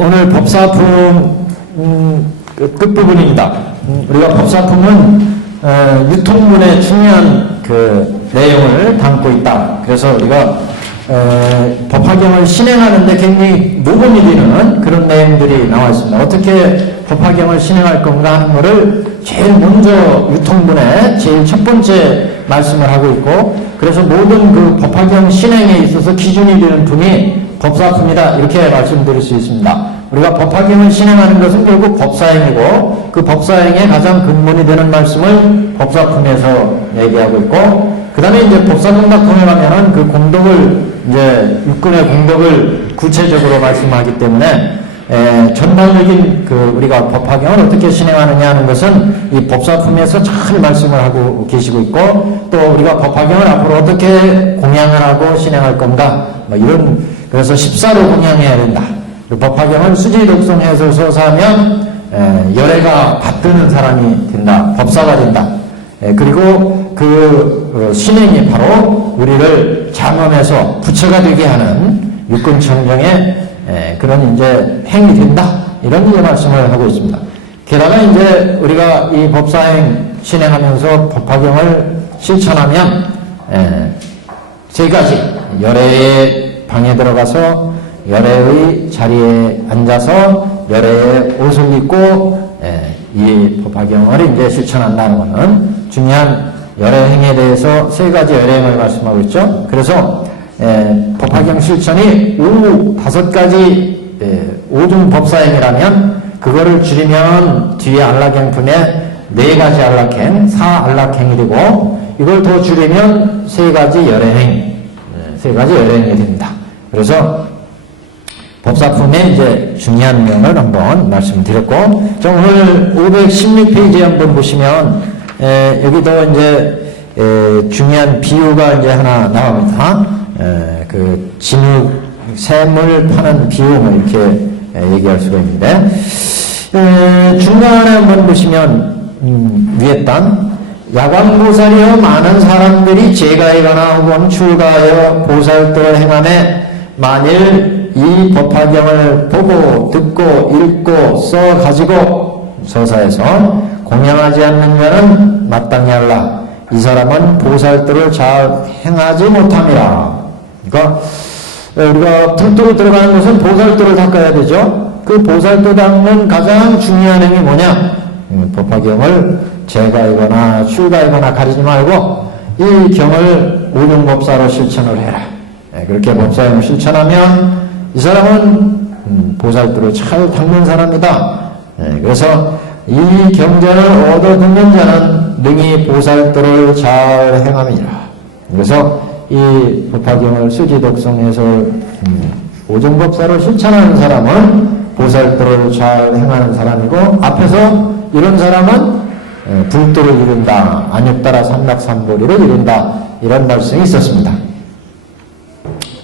오늘 법사품 그 끝부분입니다. 우리가 법사품은 유통문의 중요한 그 내용을 담고 있다. 그래서 우리가 법화경을 신행하는데 굉장히 모범이 되는 그런 내용들이 나와 있습니다. 어떻게 법화경을 신행할 건가 하는 것을 제일 먼저 유통문에 제일 첫 번째 말씀을 하고 있고, 그래서 모든 그 법화경 신행에 있어서 기준이 되는 분이 법사품이다, 이렇게 말씀드릴 수 있습니다. 우리가 법화경을 신행하는 것은 결국 법사행이고, 그 법사행의 가장 근본이 되는 말씀을 법사품에서 얘기하고 있고, 그 다음에 이제 법사공덕통에 가면은 그 공덕을, 이제 육군의 공덕을 구체적으로 말씀하기 때문에 전반적인 그 우리가 법화경을 어떻게 진행하느냐 하는 것은 이 법사품에서 잘 말씀을 하고 계시고 있고, 또 우리가 법화경을 앞으로 어떻게 공양을 하고 진행할 건가, 뭐 이런, 그래서 14로 공양해야 된다. 법화경을 수지 독송 해설 소사하면 열애가 받드는 사람이 된다, 법사가 된다. 그리고 그 신행이 바로 우리를 장엄해서 부처가 되게 하는 육군청정의 그런 이제 행이 된다, 이런 이제 말씀을 하고 있습니다. 게다가 이제 우리가 이 법사행 진행하면서 법화경을 실천하면 세 가지, 열애의 방에 들어가서 열애의 자리에 앉아서 열애의 옷을 입고 이 법화경을 이제 실천한다는 것은 중요한 열애행에 대해서 세 가지 열애행을 말씀하고 있죠. 그래서 법화경 실천이 오후 5가지 오중 법사행이라면 그거를 줄이면 뒤에 안락행품에 4가지 안락행, 4안락행이 되고, 이걸 더 줄이면 3가지 열애행, 3가지 열애행이 됩니다. 그래서 법사품의 이제 중요한 내용을 한번 말씀드렸고, 자, 오늘 516페이지에 한번 보시면 여기도 이제 중요한 비유가 이제 하나 나옵니다. 그 진흙, 샘을 파는 비유, 뭐 이렇게 얘기할 수가 있는데, 중간에 한번 보시면 위에 단, 야광보살이여 많은 사람들이 제가이거나 혹은 출가하여 보살도를 행함에 만일 이 법화경을 보고 듣고 읽고 써가지고 서사에서 공양하지 않는 자는 마땅히 할라. 이 사람은 보살도를 잘 행하지 못함이라. 그러니까 우리가 불도로 들어가는 것은 보살도를 닦아야 되죠. 그 보살도 닦는 가장 중요한 행위 뭐냐? 법화경을 제가이거나 출가이거나 가리지 말고 이 경을 오중법사로 실천을 해라. 그렇게 법사행을 실천하면 이 사람은 보살도를 잘 닦는 사람이다. 그래서 이 경전을 얻어 듣는 자는 능히 보살도를 잘 행함이라. 그래서 이 법화경을 수지 독송해서 오중법사로 실천하는 사람은 보살도를 잘 행하는 사람이고, 앞에서 이런 사람은 불도를 이룬다, 안욕따라 삼락삼보리를 이룬다, 이런 말씀이 있었습니다.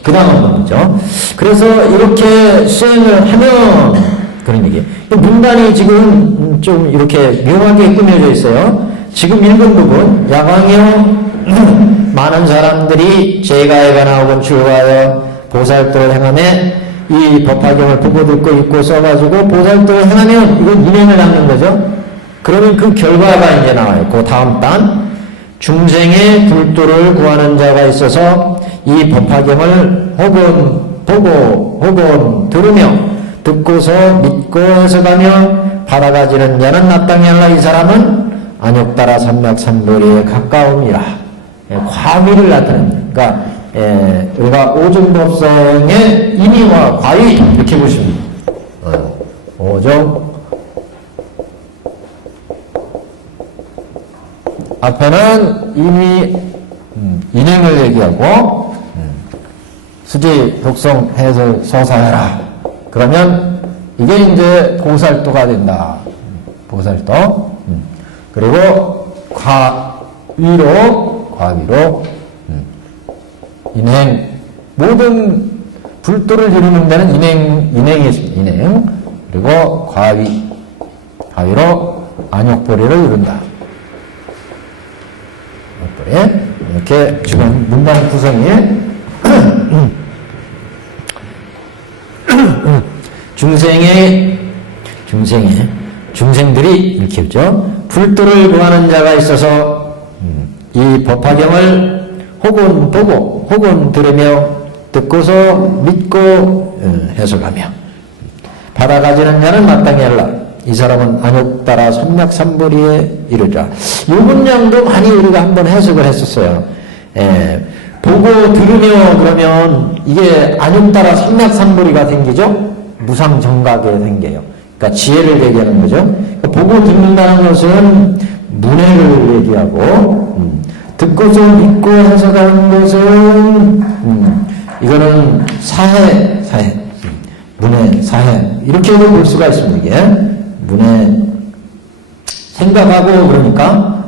그 다음 한번 보죠. 그래서 이렇게 수행을 하면, 그런 얘기. 문단이 지금 좀 이렇게 묘하게 꾸며져 있어요. 지금 읽은 부분, 야광이요 많은 사람들이 제가에거나 혹은 출가하여 보살도를 행함에, 이 법화경을 보고 듣고 읽고 써가지고 보살도를 행하면 이건 인행을 닦는 거죠. 그러면 그 결과가 이제 나와요. 그 다음 단, 중생의 불도를 구하는 자가 있어서 이 법화경을 혹은 보고 혹은 들으며 듣고서 믿고 해석하며 받아가지는 자는 마땅히 할라. 이 사람은 안욕따라 삼맥삼보리에 가까움이라. 과위를 나타냅니다. 그러니까 우리가 오중법성의 임의와 과위, 이렇게 보시면 오중 앞에는 임의 인행을 얘기하고 수지 독송 해설 서사해라. 그러면 이게 이제 보살도가 된다. 보살도. 그리고 과위로 인행, 모든 불도를 이루는 데는 인행이 있습니다. 인행. 그리고 과위로 안욕보리를 이룬다. 안욕보리. 이렇게 지금 문단 구성이 중생들이 이렇게 했죠. 불도를 구하는 자가 있어서 이 법화경을 혹은 보고 혹은 들으며 듣고서 믿고 해석하며 받아가지는 자는 마땅히 하라. 이 사람은 안욕 따라 삼맥삼보리에 이르리라. 이 문장도 많이 우리가 한번 해석을 했었어요. 보고 들으며 그러면 이게 안욕 따라 삼맥삼보리가 생기죠. 무상정각에 생겨요. 그러니까 지혜를 얘기하는 거죠. 그러니까 보고 듣는다는 것은 문해를 얘기하고 듣고서 믿고 해석하는 것은 이거는 사해 문해 사해 이렇게도 볼 수가 있습니다. 이게 문해 생각하고 그러니까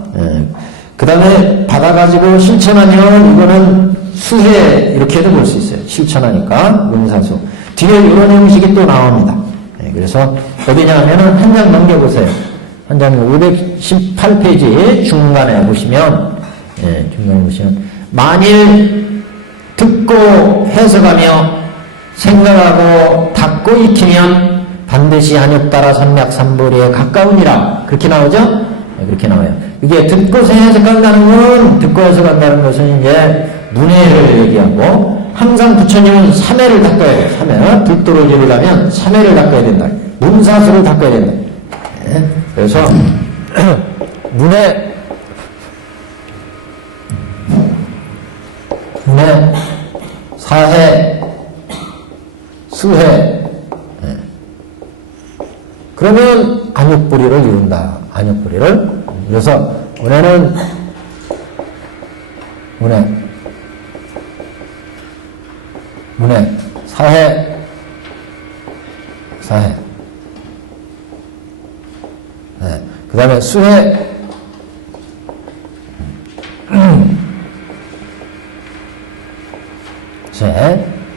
그 다음에 받아가지고 실천하면 이거는 수해 이렇게도 볼 수 있어요. 실천하니까 문사수 뒤에 이런 형식이 또 나옵니다. 그래서 어디냐 하면은 한 장 넘겨보세요. 한 장 518페이지 중간에 보시면 만일 듣고 해석하며 생각하고 닫고 익히면 반드시 안욕 따라 삼맥삼보리에 가까우니라. 그렇게 나오죠? 그렇게 나와요. 이게 듣고서 해석한다는 건, 듣고 해석한다는 것은 이제 문해를 얘기하고, 항상 부처님은 삼해를 닦아야 돼요. 삼해. 불도를 이루려면 삼해를 닦아야 된다. 문사수를 닦아야 된다. 그래서 문해, 사해, 수해. 그러면 안욕불이를 이룬다. 안욕불이를. 그래서 문해는 사해. 그 다음에 수해.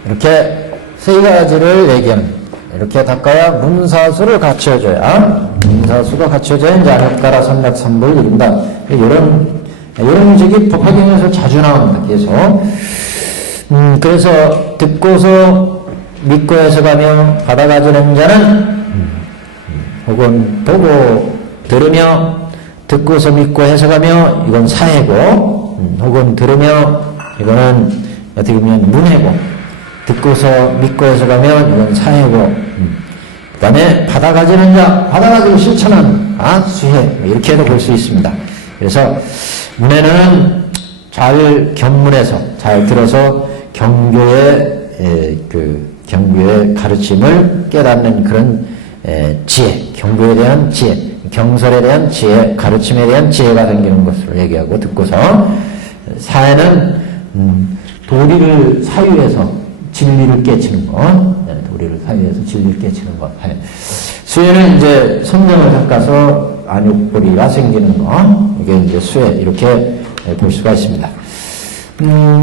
이렇게 세 가지를 얘기하는. 이렇게 닦아야 문사수를 갖춰줘야, 문사수가 갖춰져야 이제 안욕 따라 삼맥삼보를 이룬다. 이런 식이 법화경에서 자주 나옵니다. 계속. 그래서 듣고서 믿고 해석하며 받아가지는 자는 혹은 보고 들으며 듣고서 믿고 해석하며 이건 사해고 혹은 들으며 이거는 어떻게 보면 문해고 듣고서 믿고 해석하면 이건 사해고 그 다음에 받아가지는 자 받아가지고 실천하는 수해 이렇게 해도 볼 수 있습니다. 그래서 문해는 잘 견문해서 잘 들어서 경교의 경교의 가르침을 깨닫는 그런 지혜, 경교에 대한 지혜, 경설에 대한 지혜, 가르침에 대한 지혜가 생기는 것을 얘기하고 듣고서 사회는 도리를 사유해서 진리를 깨치는 것, 도리를 사유해서 진리를 깨치는 것. 수혜는 이제 성령을 닦아서 안욕보리가 생기는 것, 이게 이제 수혜 이렇게 볼 수가 있습니다.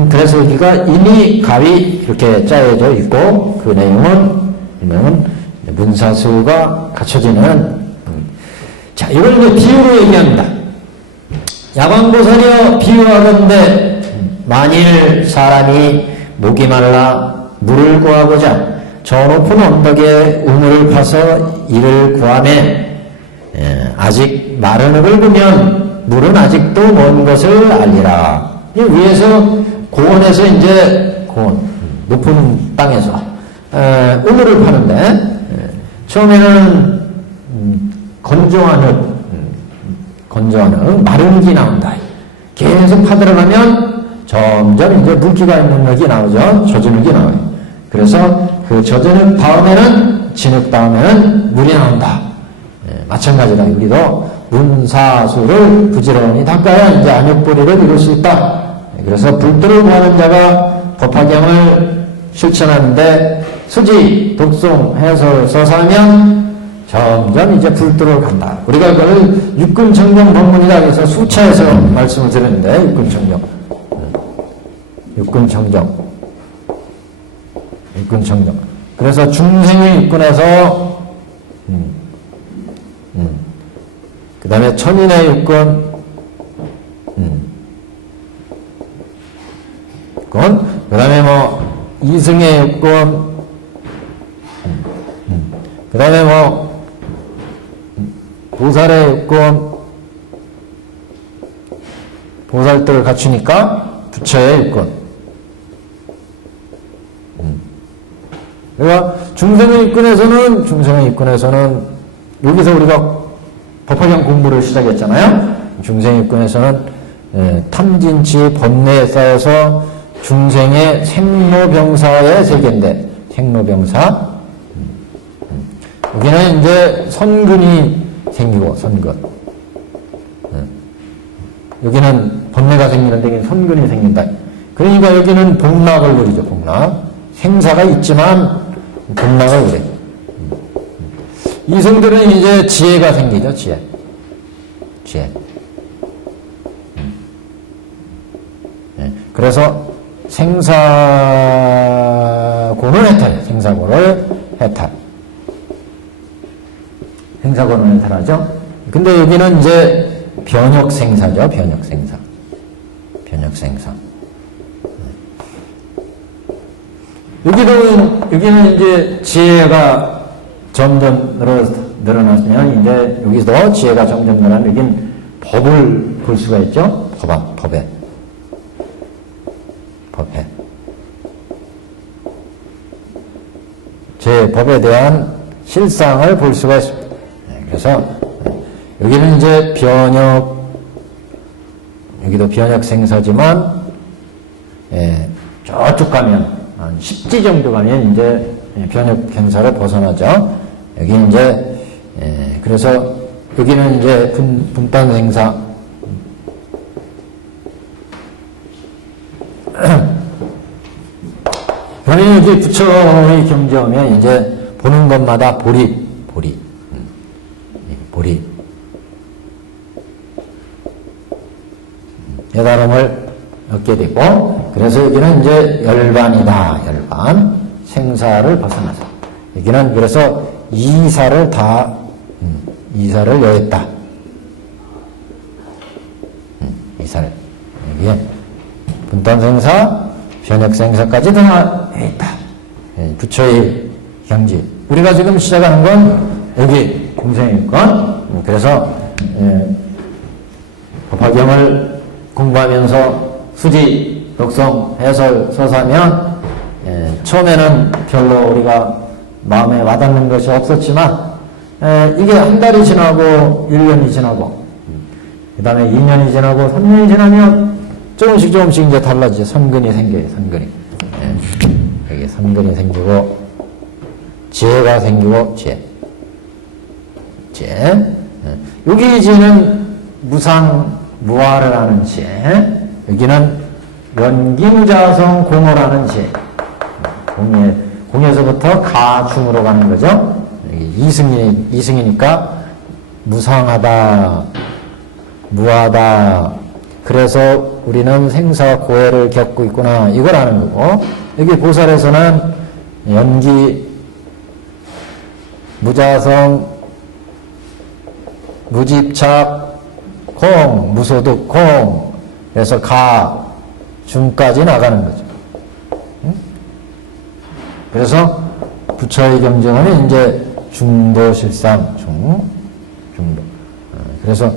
그래서 여기가 인이 가위 이렇게 짜여져 있고 그 내용은 문사수가 갖춰지는 자 이걸 이제 비유로 얘기합니다. 야광보살이여 비유하건대 만일 사람이 목이 말라 물을 구하고자 저 높은 언덕에 우물을 파서 이를 구하매 아직 마른 흙을 보면 물은 아직도 먼 것을 알리라. 위에서 고원에서 이제 고원 높은 땅에서 우물을 파는데 처음에는 건조한 흙 마른 흙이 나온다. 계속 파들어가면 점점 이제 물기가 있는 흙이 나오죠. 젖은 흙이 나와요. 그래서 그 젖은 흙 다음에는 진흙 다음에는 물이 나온다. 마찬가지다. 우리도 문사수를 부지런히 닦아야 이제 안욕보리를 이룰 수 있다. 그래서 불도를 구하는 자가 법화경을 실천하는데 수지, 독송, 해설, 서사하면 점점 이제 불도를 간다. 우리가 그걸 육근정정 법문이라 해서 수차에서 말씀을 드렸는데 육근정정. 그래서 중생의 육근에서 그 다음에 천인의 육근 그 다음에 이승의 육근 그 다음에 뭐, 보살의 육군, 보살들을 갖추니까 부처의 육군. 그러니까 중생의 입군에서는 여기서 우리가 법화경 공부를 시작했잖아요. 중생의 입군에서는 탐진치 번뇌에 쌓여서 중생의 생로병사의 세계인데, 생로병사. 여기는 이제 선근이 생기고, 선근. 여기는 번뇌가 생기는데 여기는 선근이 생긴다. 그러니까 여기는 복락을 누리죠, 복락. 생사가 있지만 복락을 누려. 이성들은 이제 지혜가 생기죠, 지혜. 그래서 생사고는 해탈이에요. 생사고를 해탈. 생사고는 해탈하죠. 근데 여기는 이제 변혁생사죠. 변혁생사. 여기는 이제 지혜가 점점 늘어나면 이제 여기서 지혜가 점점 늘어나면 여긴 법을 볼 수가 있죠. 법에. 제 법에 대한 실상을 볼 수가 있습니다. 그래서 여기는 이제 여기도 변혁생사지만 저쪽 가면 한 10지 정도 가면 이제 변혁생사를 벗어나죠. 여기 이제 그래서 여기는 이제 분단생사. 그러면 여기 부처의 경지하면 이제 보는 것마다 보리. 깨달음을 얻게 되고, 그래서 여기는 이제 열반이다. 열반. 생사를 벗어나서. 여기는 그래서 이사를 여했다. 이사를. 여기에 분단생사, 변혁생사까지 다 있다. 부처의 경지. 우리가 지금 시작하는 건 여기 공생일권. 그래서 법화경을 공부하면서 수지, 독성, 해설, 서사면 처음에는 별로 우리가 마음에 와닿는 것이 없었지만 이게 한 달이 지나고 1년이 지나고 그 다음에 2년이 지나고 3년이 지나면 조금씩 이제 달라지죠. 선근이 생겨요. 선근이. 여기 선근이 생기고 지혜가 생기고 지혜. 여기 지혜는 무상무화를 하는 지혜. 여기는 연기무자성 공허라는 지혜. 공에서부터 가중으로 가는 거죠. 여기 이승이니까 무상하다, 무하다. 그래서 우리는 생사 고해를 겪고 있구나. 이걸 아는 거고, 여기 보살에서는 연기, 무자성, 무집착, 공, 무소득, 공. 그래서 가, 중까지 나가는 거죠. 그래서 부처의 경전은 이제 중도실상, 중도. 그래서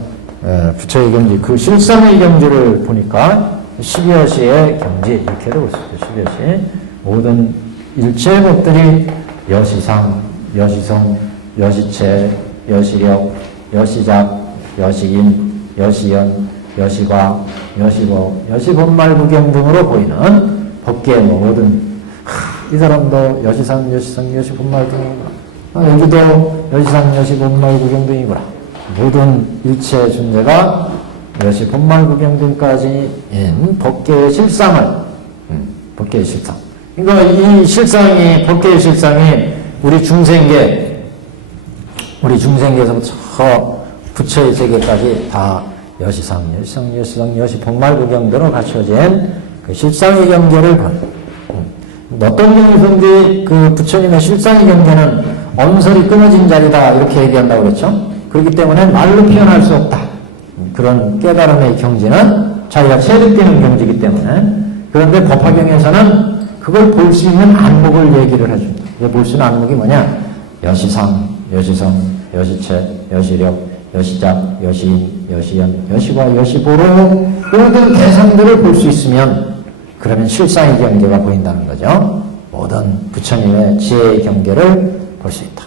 부처의 경지, 그 실상의 경지를 보니까 12여시의 경지, 이렇게도 볼 수 있어요. 12여시. 모든 일체 법들이 여시상, 여시성, 여시체, 여시력, 여시작, 여시인, 여시연, 여시과, 여시보, 여시본말구경 등으로 보이는 법계의 모든 이 사람도 여시상, 여시성, 여시본말구경이구나. 여기도 여시상, 여시본말구경등이구나. 모든 일체 존재가 여시본말구경등까지인 법계의 실상을, 법계의 실상. 그러니까 이 실상이, 법계의 실상이 우리 중생계에서부터 부처의 세계까지 다 여시상, 여시성, 여시성, 여시본말구경대로 갖춰진 그 실상의 경계를 보는. 어떤 경우든지 그 부처님의 실상의 경계는 언설이 끊어진 자리다 이렇게 얘기한다고 그랬죠. 그렇기 때문에 말로 표현할 수 없다. 그런 깨달음의 경지는 자기가 체득되는 경지이기 때문에. 그런데 법화경에서는 그걸 볼 수 있는 안목을 얘기를 해줍니다. 볼 수 있는 안목이 뭐냐? 여시상, 여시성, 여시체, 여시력, 여시작, 여시인, 여시연, 여시과 여시보로 모든 대상들을 볼 수 있으면 그러면 실상의 경계가 보인다는 거죠. 모든 부처님의 지혜의 경계를 볼 수 있다.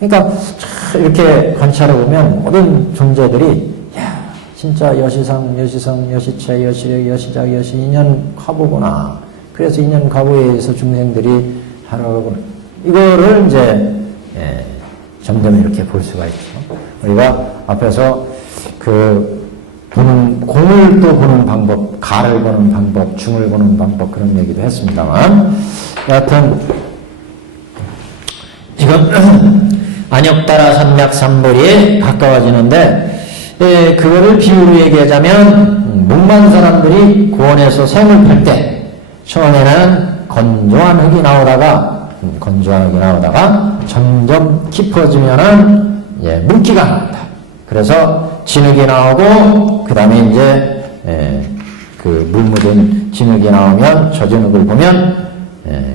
그러니까 이렇게 관찰해 보면 모든 존재들이 야 진짜 여시상, 여시성, 여시체, 여시력, 여시작, 여시인연 화보구나. 그래서 인연 과보에 의해서 중생들이 살아가구나. 이거를 이제 점점 이렇게 볼 수가 있죠. 우리가 앞에서 그 보는 공을 또 보는 방법, 가를 보는 방법, 중을 보는 방법 그런 얘기도 했습니다만 여하튼 이건 안역따라 산맥삼보리에 가까워지는데 그거를 비유로 얘기하자면 목만 사람들이 고원에서 샘을 팔 때 처음에는 건조한 흙이 나오다가 점점 깊어지면은 물기가 나온다. 그래서 진흙이 나오고 그 다음에 이제 그 물 묻은 진흙이 나오면 젖은 흙을 보면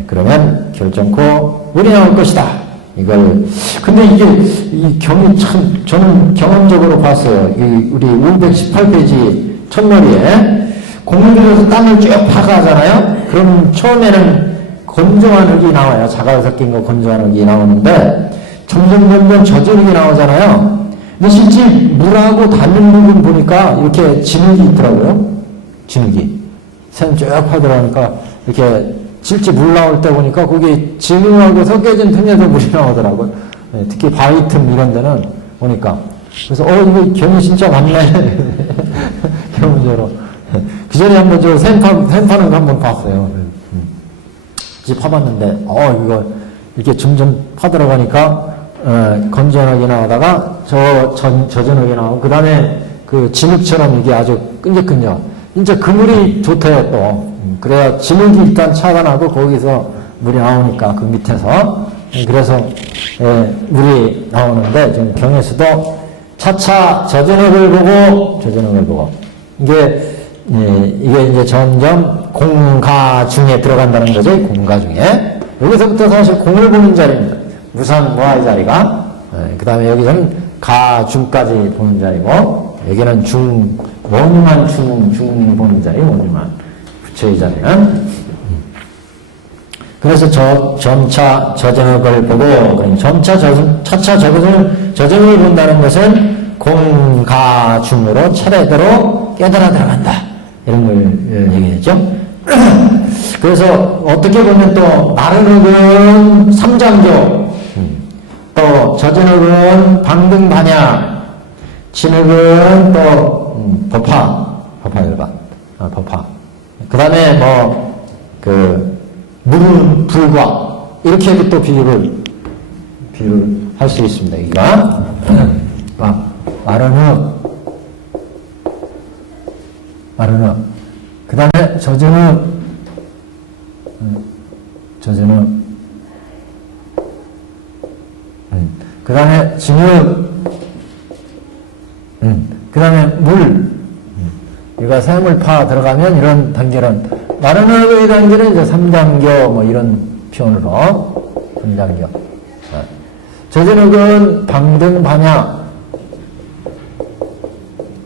그러면 결정코 물이 나올 것이다. 이걸 근데 이게 이 경이 참 저는 경험적으로 봤어요. 우리 518페이지 첫머리에 공을 들여서 땅을 쭉 파가잖아요. 그럼 처음에는 건조한 흙이 나와요. 자갈 섞인 거 건조한 흙이 나오는데 점점 젖은 흙이 나오잖아요. 근데 실제 물하고 닿는 부분 보니까 이렇게 진흙이 있더라고요. 진흙이. 샘 쭉 파들어가니까 이렇게 실제 물 나올 때 보니까 거기 진흙하고 섞여진 틈에서 물이 나오더라고요. 특히 바위 틈 이런 데는 보니까. 그래서 이거 경이 진짜 많네. 경험적으로. 그 전에 한번 저 샘 파는 거 한번 봤어요. 집 파봤는데, 이거 이렇게 점점 파들어가니까, 건전하게 나오다가, 저전하게 나오고, 그 다음에 그 진흙처럼 이게 아주 끈적끈적. 진짜 그 물이 좋대요, 또. 그래야 진흙이 일단 차가 나고, 거기서 물이 나오니까, 그 밑에서. 그래서, 물이 나오는데, 지금 경에서도 차차 저전흙을 보고, 이게 이제 점점 공가 중에 들어간다는 거죠. 공가 중에. 여기서부터 사실 공을 보는 자리입니다. 무상 무아의 자리가. 그 다음에 여기서는 가 중까지 보는 자리고, 여기는 원유만 중 보는 자리, 원유만. 부처의 자리는. 그래서 점차 저정을 보고, 그럼 차차 저정을 본다는 것은 공가 중으로 차례대로 깨달아 들어간다. 이런 걸 얘기했죠. 그래서 어떻게 보면 또 마른 흙은 삼장교, 또 젖은 흙은 방등반야, 진흙은 또 법화열반, 법화. 그 다음에 물은 불과 이렇게 또 비유를 할 수 있습니다. 여기가 마른 흙. 그 다음에 젖은 흙. 그 다음에 진흙. 그 다음에 물. 이거 샘을 파 들어가면 이런 단계는, 마른 흙의 단계는 이제 삼장교, 이런 표현으로, 삼장교. 젖은 흙은 방등, 반야,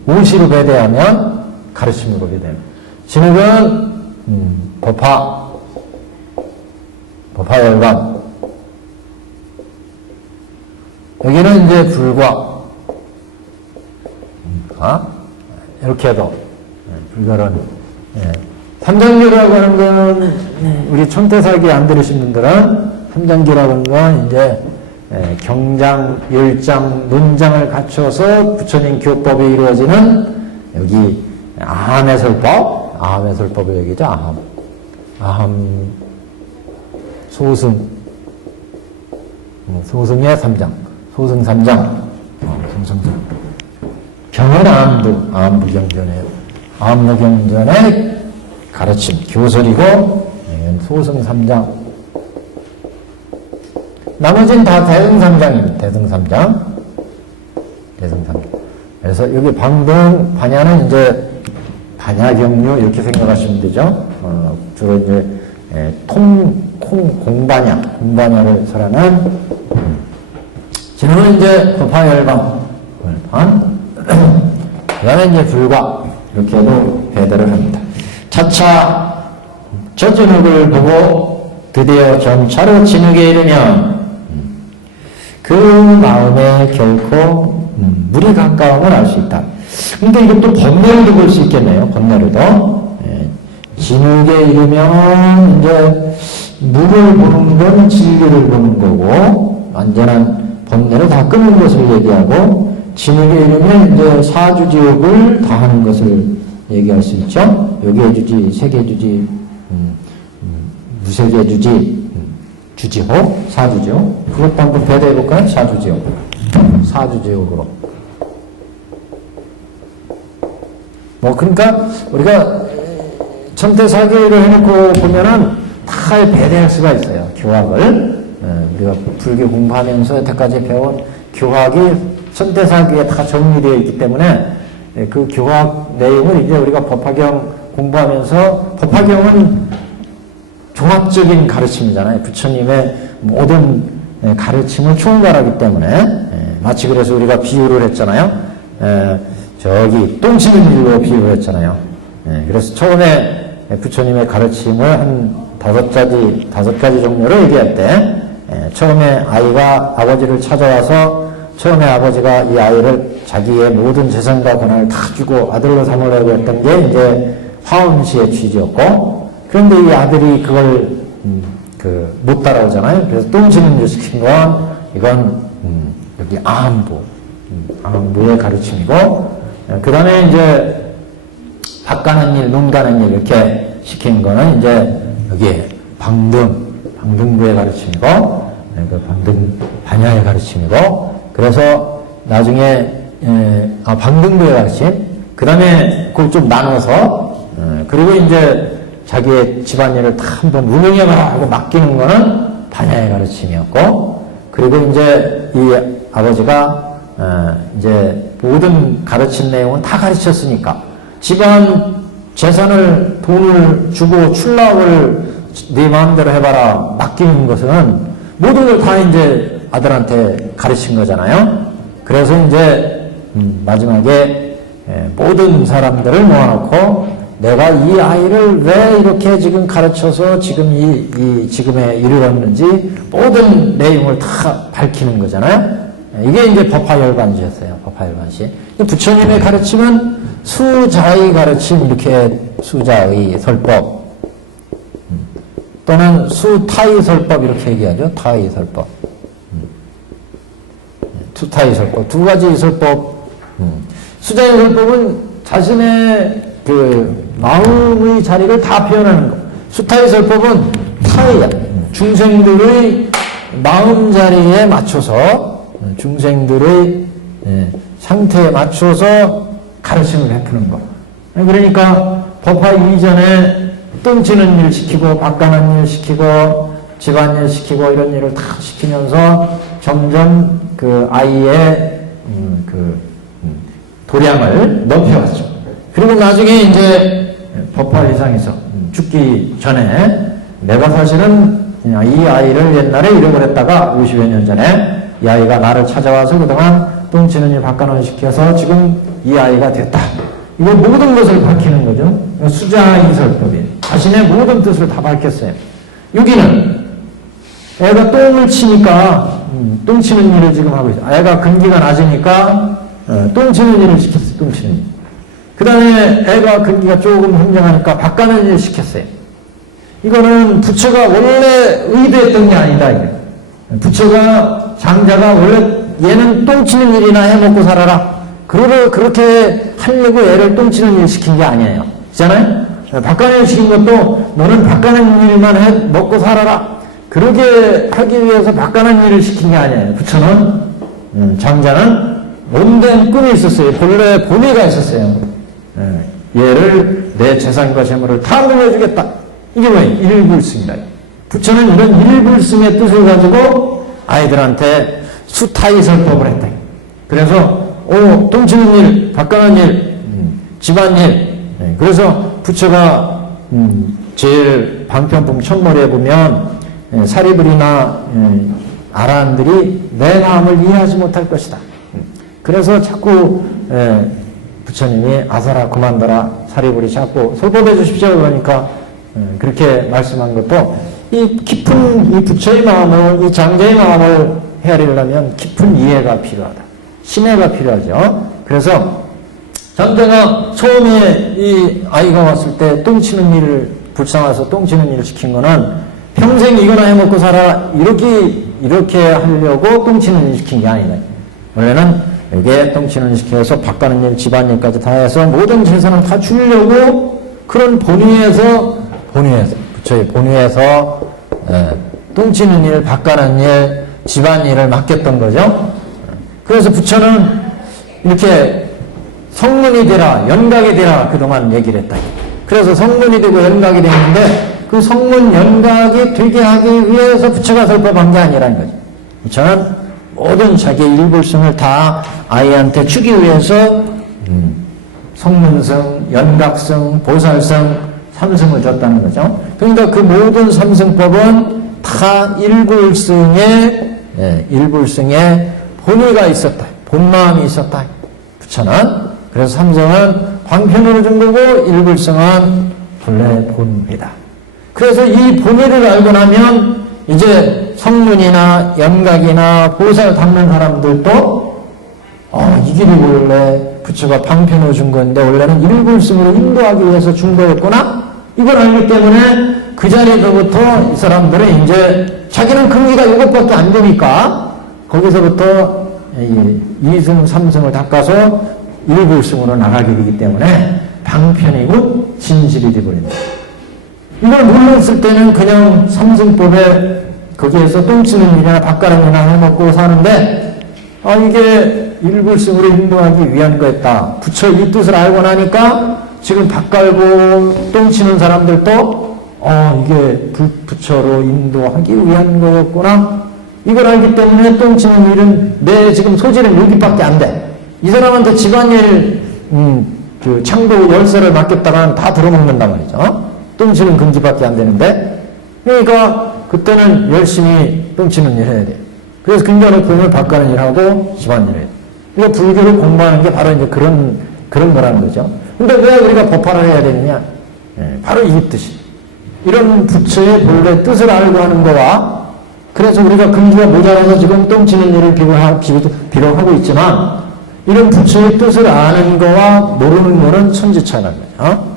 오시로 배대하면, 가르침으로 배대하면. 진흙은, 법화열반. 여기는 이제 불과. 이렇게 해도, 불가는, 삼장교라고 하는 건, 우리 천태사기 안 들으신 분들은, 삼장교라고 하는 건 이제, 경장, 열장, 논장을 갖춰서 부처님 교법이 이루어지는, 여기, 아함의 설법을 얘기죠. 아함, 소승의 삼장, 소승 삼장, 경은 아함부 경전이에요. 아함부 경전의 가르침, 교설이고, 소승 삼장. 나머지는 다 대승 삼장입니다. 대승 삼장. 그래서 여기 방등, 반야는 이제 반야경류 이렇게 생각하시면 되죠. 주로 이제 공반야를 설하는 진흥은 이제 법화열반, 그 다음에 이제 불과, 이렇게도 배달을 합니다. 차차 저 진흙을 보고 드디어 점차로 진흙에 이르면 그 마음에 결코 물이 가까움을 알 수 있다. 근데 이것도 번뇌로도 볼 수 있겠네요. 번뇌로도. 진흙에 이르면 이제 물을 보는 건 진리를 보는 거고 완전한 번뇌를 다 끊는 것을 얘기하고 진흙에 이르면 이제 사주지옥을 다하는 것을 얘기할 수 있죠. 요계주지, 세계주지, 무세계주지, 주지옥, 사주지옥. 그것도 한번 배대해 볼까요? 사주지옥. 사주지옥으로. 그러니까 우리가 천태사기를 해놓고 보면은 다 배대할 수가 있어요. 교학을. 우리가 불교 공부하면서 여태까지 배운 교학이 천태사기에 다 정리되어 있기 때문에 그 교학 내용을 이제 우리가 법화경 공부하면서 법화경은 종합적인 가르침이잖아요. 부처님의 모든 가르침을 총괄하기 때문에 마치 그래서 우리가 비유를 했잖아요. 저기 똥 치는 일로 비유를 했잖아요. 그래서 처음에 부처님의 가르침을 한 다섯 가지 종류로 얘기할 때 처음에 아이가 아버지를 찾아와서 처음에 아버지가 이 아이를 자기의 모든 재산과 권한을 다 주고 아들로 삼으려고 했던 게 이제 화엄시의 취지였고 그런데 이 아들이 그걸 못 따라오잖아요. 그래서 똥 치는 일 시킨 건 이건 여기 아함부의 가르침이고 그 다음에 이제 밥 가는 일, 눈 가는 일 이렇게 시킨 거는 이제 여기에 방등부의 가르침이고 그 방등 반야의 가르침이고 그래서 나중에 방등부의 가르침 그 다음에 그걸 좀 나눠서 그리고 이제 자기의 집안일을 다 한번 운영해봐라 하고 맡기는 거는 반야의 가르침이었고 그리고 이제 이 아버지가 이제 모든 가르친 내용은 다 가르쳤으니까 집안 재산을 돈을 주고 출납을 네 마음대로 해봐라 맡기는 것은 모든 걸 다 이제 아들한테 가르친 거잖아요. 그래서 이제 마지막에 모든 사람들을 모아놓고 내가 이 아이를 왜 이렇게 지금 가르쳐서 지금 지금에 이르렀는지 모든 내용을 다 밝히는 거잖아요. 이게 이제 법화열반시였어요. 법화열반시. 부처님의 가르침은 수자의 가르침 이렇게 수자의 설법 또는 수타의 설법 이렇게 얘기하죠. 타의 설법. 수타의 설법. 두 가지 설법. 수자의 설법은 자신의 그 마음의 자리를 다 표현하는 것. 수타의 설법은 타의 중생들의 마음 자리에 맞춰서 중생들의 상태에 맞춰서 가르침을 베푸는 것. 그러니까 법화 이전에 똥치는 일 시키고 밥 가는 일 시키고 집안일 시키고 이런 일을 다 시키면서 점점 그 아이의 도량을 높여왔죠. 그리고 나중에 이제 법화 이상에서 죽기 전에 내가 사실은 이 아이를 옛날에 잃어버렸다가 50여 년 전에 이 아이가 나를 찾아와서 그동안 똥치는 일 밥가는 시켜서 지금 이 아이가 됐다. 이거 모든 것을 밝히는 거죠. 수자이설법이 자신의 모든 뜻을 다 밝혔어요. 여기는 애가 똥을 치니까 똥 치는 일을 지금 하고 있어요. 애가 근기가 낮으니까 똥 치는 일을 시켰어요. 똥 치는 일. 그 다음에 애가 근기가 조금 흥정하니까 밥 가는 일을 시켰어요. 이거는 부처가 원래 의도했던 게 아니다. 이게. 부처가 장자가 원래 얘는 똥 치는 일이나 해먹고 살아라. 그렇게 하려고 애를 똥 치는 일 시킨 게 아니에요. 있잖아요? 밥 가는 일 시킨 것도 너는 밥 가는 일만 해 먹고 살아라. 그러게 하기 위해서 밥 가는 일을 시킨 게 아니에요. 부처는 장자는 온된 꿈이 있었어요. 본래 본의가 있었어요. 얘를 내 재산과 재물을 다 물려주겠다. 이게 뭐예요? 일불승이다. 부처는 이런 일불승의 뜻을 가지고 아이들한테 수타이설법을 했다. 그래서 똥 치는 일, 밥 가는 일, 집안일. 그래서 부처가 제일 방편품 첫머리에 보면 사리불이나 아라한들이 내 마음을 이해하지 못할 것이다. 그래서 자꾸 부처님이 아사라 그만둬라 사리불이 자꾸 설법해 주십시오 그러니까 그렇게 말씀한 것도 이 깊은 이 부처의 마음을 이 장자의 마음을 헤아리려면 깊은 이해가 필요하다. 신뢰가 필요하죠. 그래서 장자가 처음에 이 아이가 왔을 때 똥치는 일을 불쌍해서 똥치는 일을 시킨 거는 평생 이거나 해먹고 살아 이렇게 하려고 똥치는 일 시킨 게 아니다. 원래는 여기에 똥치는 일 시켜서 밥 가는 일, 집안일까지 다 해서 모든 재산을 다 주려고 그런 본위에서 부처의 본위에서 똥치는 일, 밥 가는 일, 집안일을 맡겼던 거죠. 그래서 부처는 이렇게 성문이 되라, 연각이 되라 그동안 얘기를 했다. 그래서 성문이 되고 연각이 됐는데 그 성문 연각이 되게 하기 위해서 부처가 설법한 게 아니라는 거죠. 부처는 모든 자기의 일불승을 다 아이한테 주기 위해서 성문승, 연각승, 보살승, 삼승을 줬다는 거죠. 그러니까 그 모든 삼승법은 다 일불승의 본의가 있었다. 본마음이 있었다. 부처는. 그래서 삼승은 광편으로 준 거고 일불승은 본래 본의다. 그래서 이 본의를 알고 나면 이제 성문이나 연각이나 보살 닦는 사람들도 이 길이 원래 부처가 방편으로 준 건데 원래는 일불승으로 인도하기 위해서 준 거였구나. 이걸 알기 때문에 그 자리에서부터 이 사람들은 이제 자기는 근기가 이것밖에 안 되니까 거기서부터 이승, 삼승을 닦아서 일불승으로 나가게 되기 때문에 방편이고 진실이 되어버린다. 이걸 몰랐을 때는 그냥 삼승법에 거기에서 똥치는 일이나 밥가는 일이나 해먹고 사는데 이게 일불승으로 인도하기 위한 거였다. 부처 이 뜻을 알고 나니까 지금 밥 갈고 똥치는 사람들도 이게 부처로 인도하기 위한 거였구나. 이걸 알기 때문에 똥치는 일은 내 지금 소질은 여기밖에 안 돼. 이 사람한테 집안일 그 창도 열쇠를 맡겼다가는 다 들어먹는단 말이죠. 똥치는 근기밖에 안 되는데 그러니까 그때는 열심히 똥치는 일 해야 돼요. 그래서 근자놓고는 밥 가는 일하고 집안일 해야 돼요. 그러니까 불교를 공부하는 게 바로 이제 그런 거라는 거죠. 근데 왜 우리가 법화를 해야 되느냐? 바로 이 뜻이. 이런 부처의 본래 뜻을 알고 하는 거와 그래서 우리가 근기가 모자라서 지금 똥치는 일을 비록 하고 있지만 이런 부처의 뜻을 아는 거와 모르는 거는 천지차이라는 거죠.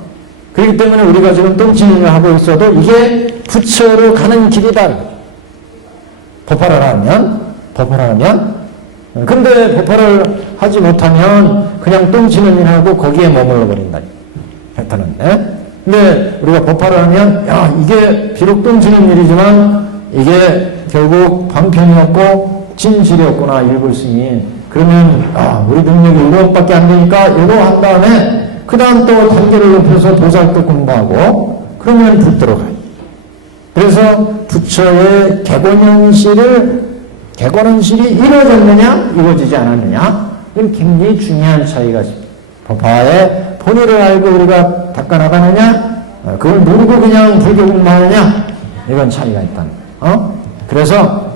그렇기 때문에 우리가 지금 똥치는 일을 하고 있어도 이게 부처로 가는 길이다. 법화를 하면 근데 법화를 하지 못하면 그냥 똥치는 일하고 거기에 머물러 버린다. 패턴은. 근데 우리가 법화를 하면 이게 비록 똥치는 일이지만 이게 결국 방편이었고 진실이었구나 일불승이. 그러면 우리 능력이 이것밖에 안 되니까 이거 한 다음에 그 다음 또 단계를 높여서 보살도 공부하고 그러면 붙들어가요. 그래서 부처의 객원현실이 이루어졌느냐 이루어지지 않았느냐 이건 굉장히 중요한 차이가 있습니다. 법화의 본의를 알고 우리가 닦아나가느냐 그걸 모르고 그냥 불교 공부하느냐 이건 차이가 있다는 거예요. 그래서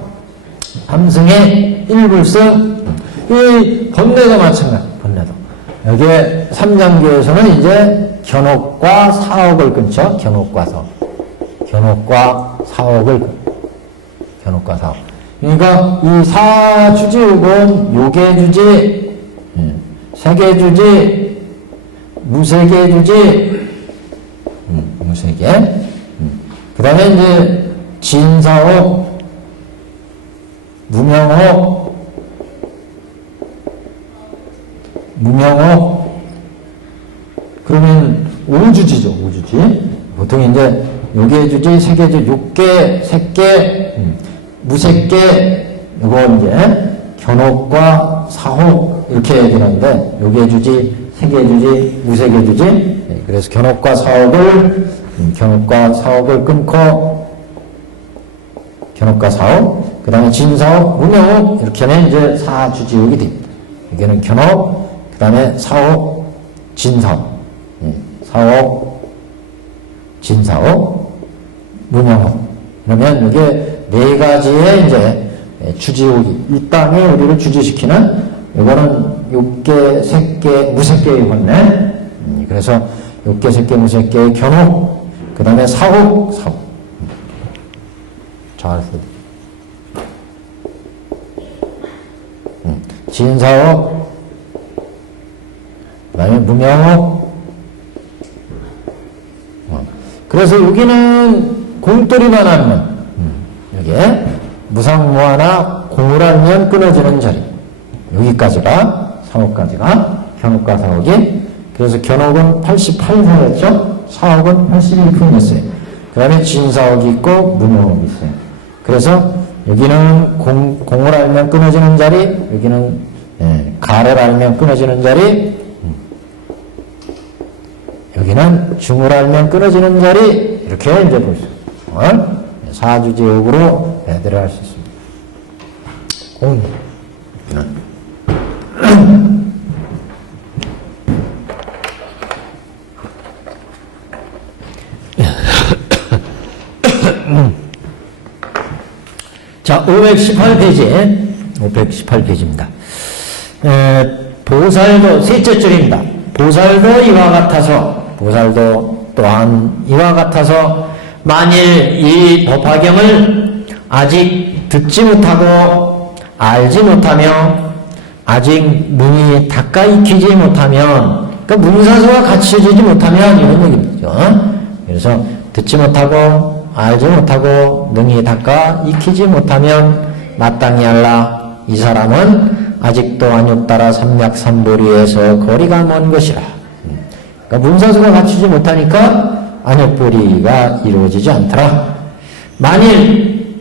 삼승의 일불승 이 번뇌도 마찬가지. 번뇌도 여기에 삼장교에서는 이제 견옥과 사옥을 끊죠. 견옥과 사옥을 그러니까 이 사주지옥은 요계주지, 세계주지, 무세계주지, 무세계. 그 다음에 이제 진사옥, 무명옥, 그러면 오주지죠, 오주지. 보통 이제 요계주지, 세계주지, 육계, 색계, 무색계, 이거 이제 견옥과 사옥 이렇게 되는데 요계주지, 세계주지, 무세계주지. 그래서 견옥과 사옥을 끊고 견옥과 사옥, 그 다음에 진사옥, 무명옥 이렇게 하면 이제 사주지옥이 됩니다. 여기는 견옥, 그 다음에 사옥, 진사옥, 사옥, 진사옥, 무명옥. 그러면 이게 네 가지의 이제 주지오기, 이 땅에 우리를 주지시키는, 이거는 육계, 색계, 무색계의 혼내. 그래서 육계, 색계, 무색계의 견혹, 그 다음에 사혹. 잘 써야 진사옥, 그 다음에 무명옥. 그래서 여기는 공돌이만 하면, 여기에 무상무화나 공을 알면 끊어지는 자리. 여기까지가, 사옥까지가, 견옥과 사옥이. 그래서 견옥은 88사였죠? 사옥은 81품이었어요. 그 다음에 진사옥이 있고, 무명옥이 있어요. 그래서 여기는 공을 알면 끊어지는 자리, 여기는 가를 알면 끊어지는 자리, 여기는 중을 알면 끊어지는 자리, 이렇게 이제 볼 수 있어요. 사주지옥으로 배들을 할 수 있습니다. 공. 자, 518페이지입니다. 보살도, 셋째 줄입니다. 보살도 이와 같아서, 보살도 또한 이와 같아서, 만일 이 법화경을 아직 듣지 못하고, 알지 못하며, 아직 문이 닦아 익히지 못하면, 그러니까 문사수가 갖춰지지 못하면, 이런 얘기죠. 그래서, 듣지 못하고, 알지 못하고 능히 닦아 익히지 못하면 마땅히 알라. 이 사람은 아직도 안욕따라 삼맥삼보리에서 거리가 먼 것이라. 그러니까 문사수가 갖추지 못하니까 안욕보리가 이루어지지 않더라. 만일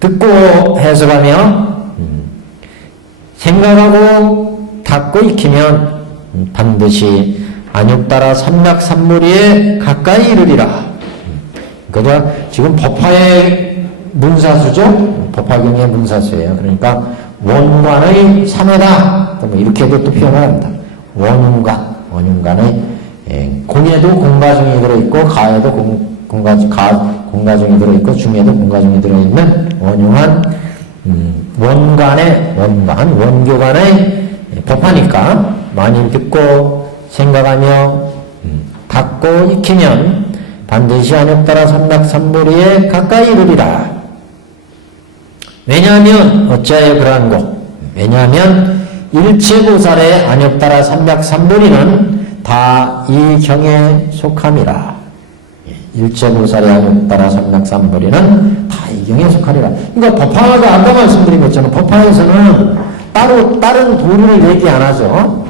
듣고 해석하며 생각하고 닦고 익히면 반드시 안욕따라 삼맥삼보리에 가까이 이르리라. 그죠? 지금 법화의 문사수죠? 법화경의 문사수예요. 그러니까 원관의 사매다. 뭐 이렇게도 또 표현을 합니다. 원흉관의 공에도 공가중이 들어있고 가에도 공가중이 들어있고 중에도 공가중이 들어있는 원흉한 원교관의 법화니까 만일 듣고 생각하며 닦고 익히면 반드시 안욕따라 삼맥삼보리에 가까이 이르리라. 왜냐하면 어찌하여 그러한고? 왜냐하면 일체보살의 안욕따라 삼맥삼보리는 다 이 경에 속함이라. 일체보살의 안욕따라 삼맥삼보리는 다 이 경에 속하리라. 그러니까 법화가 아까 말씀드린 것처럼 법화에서는 따로 다른 도를 얘기 안 하죠.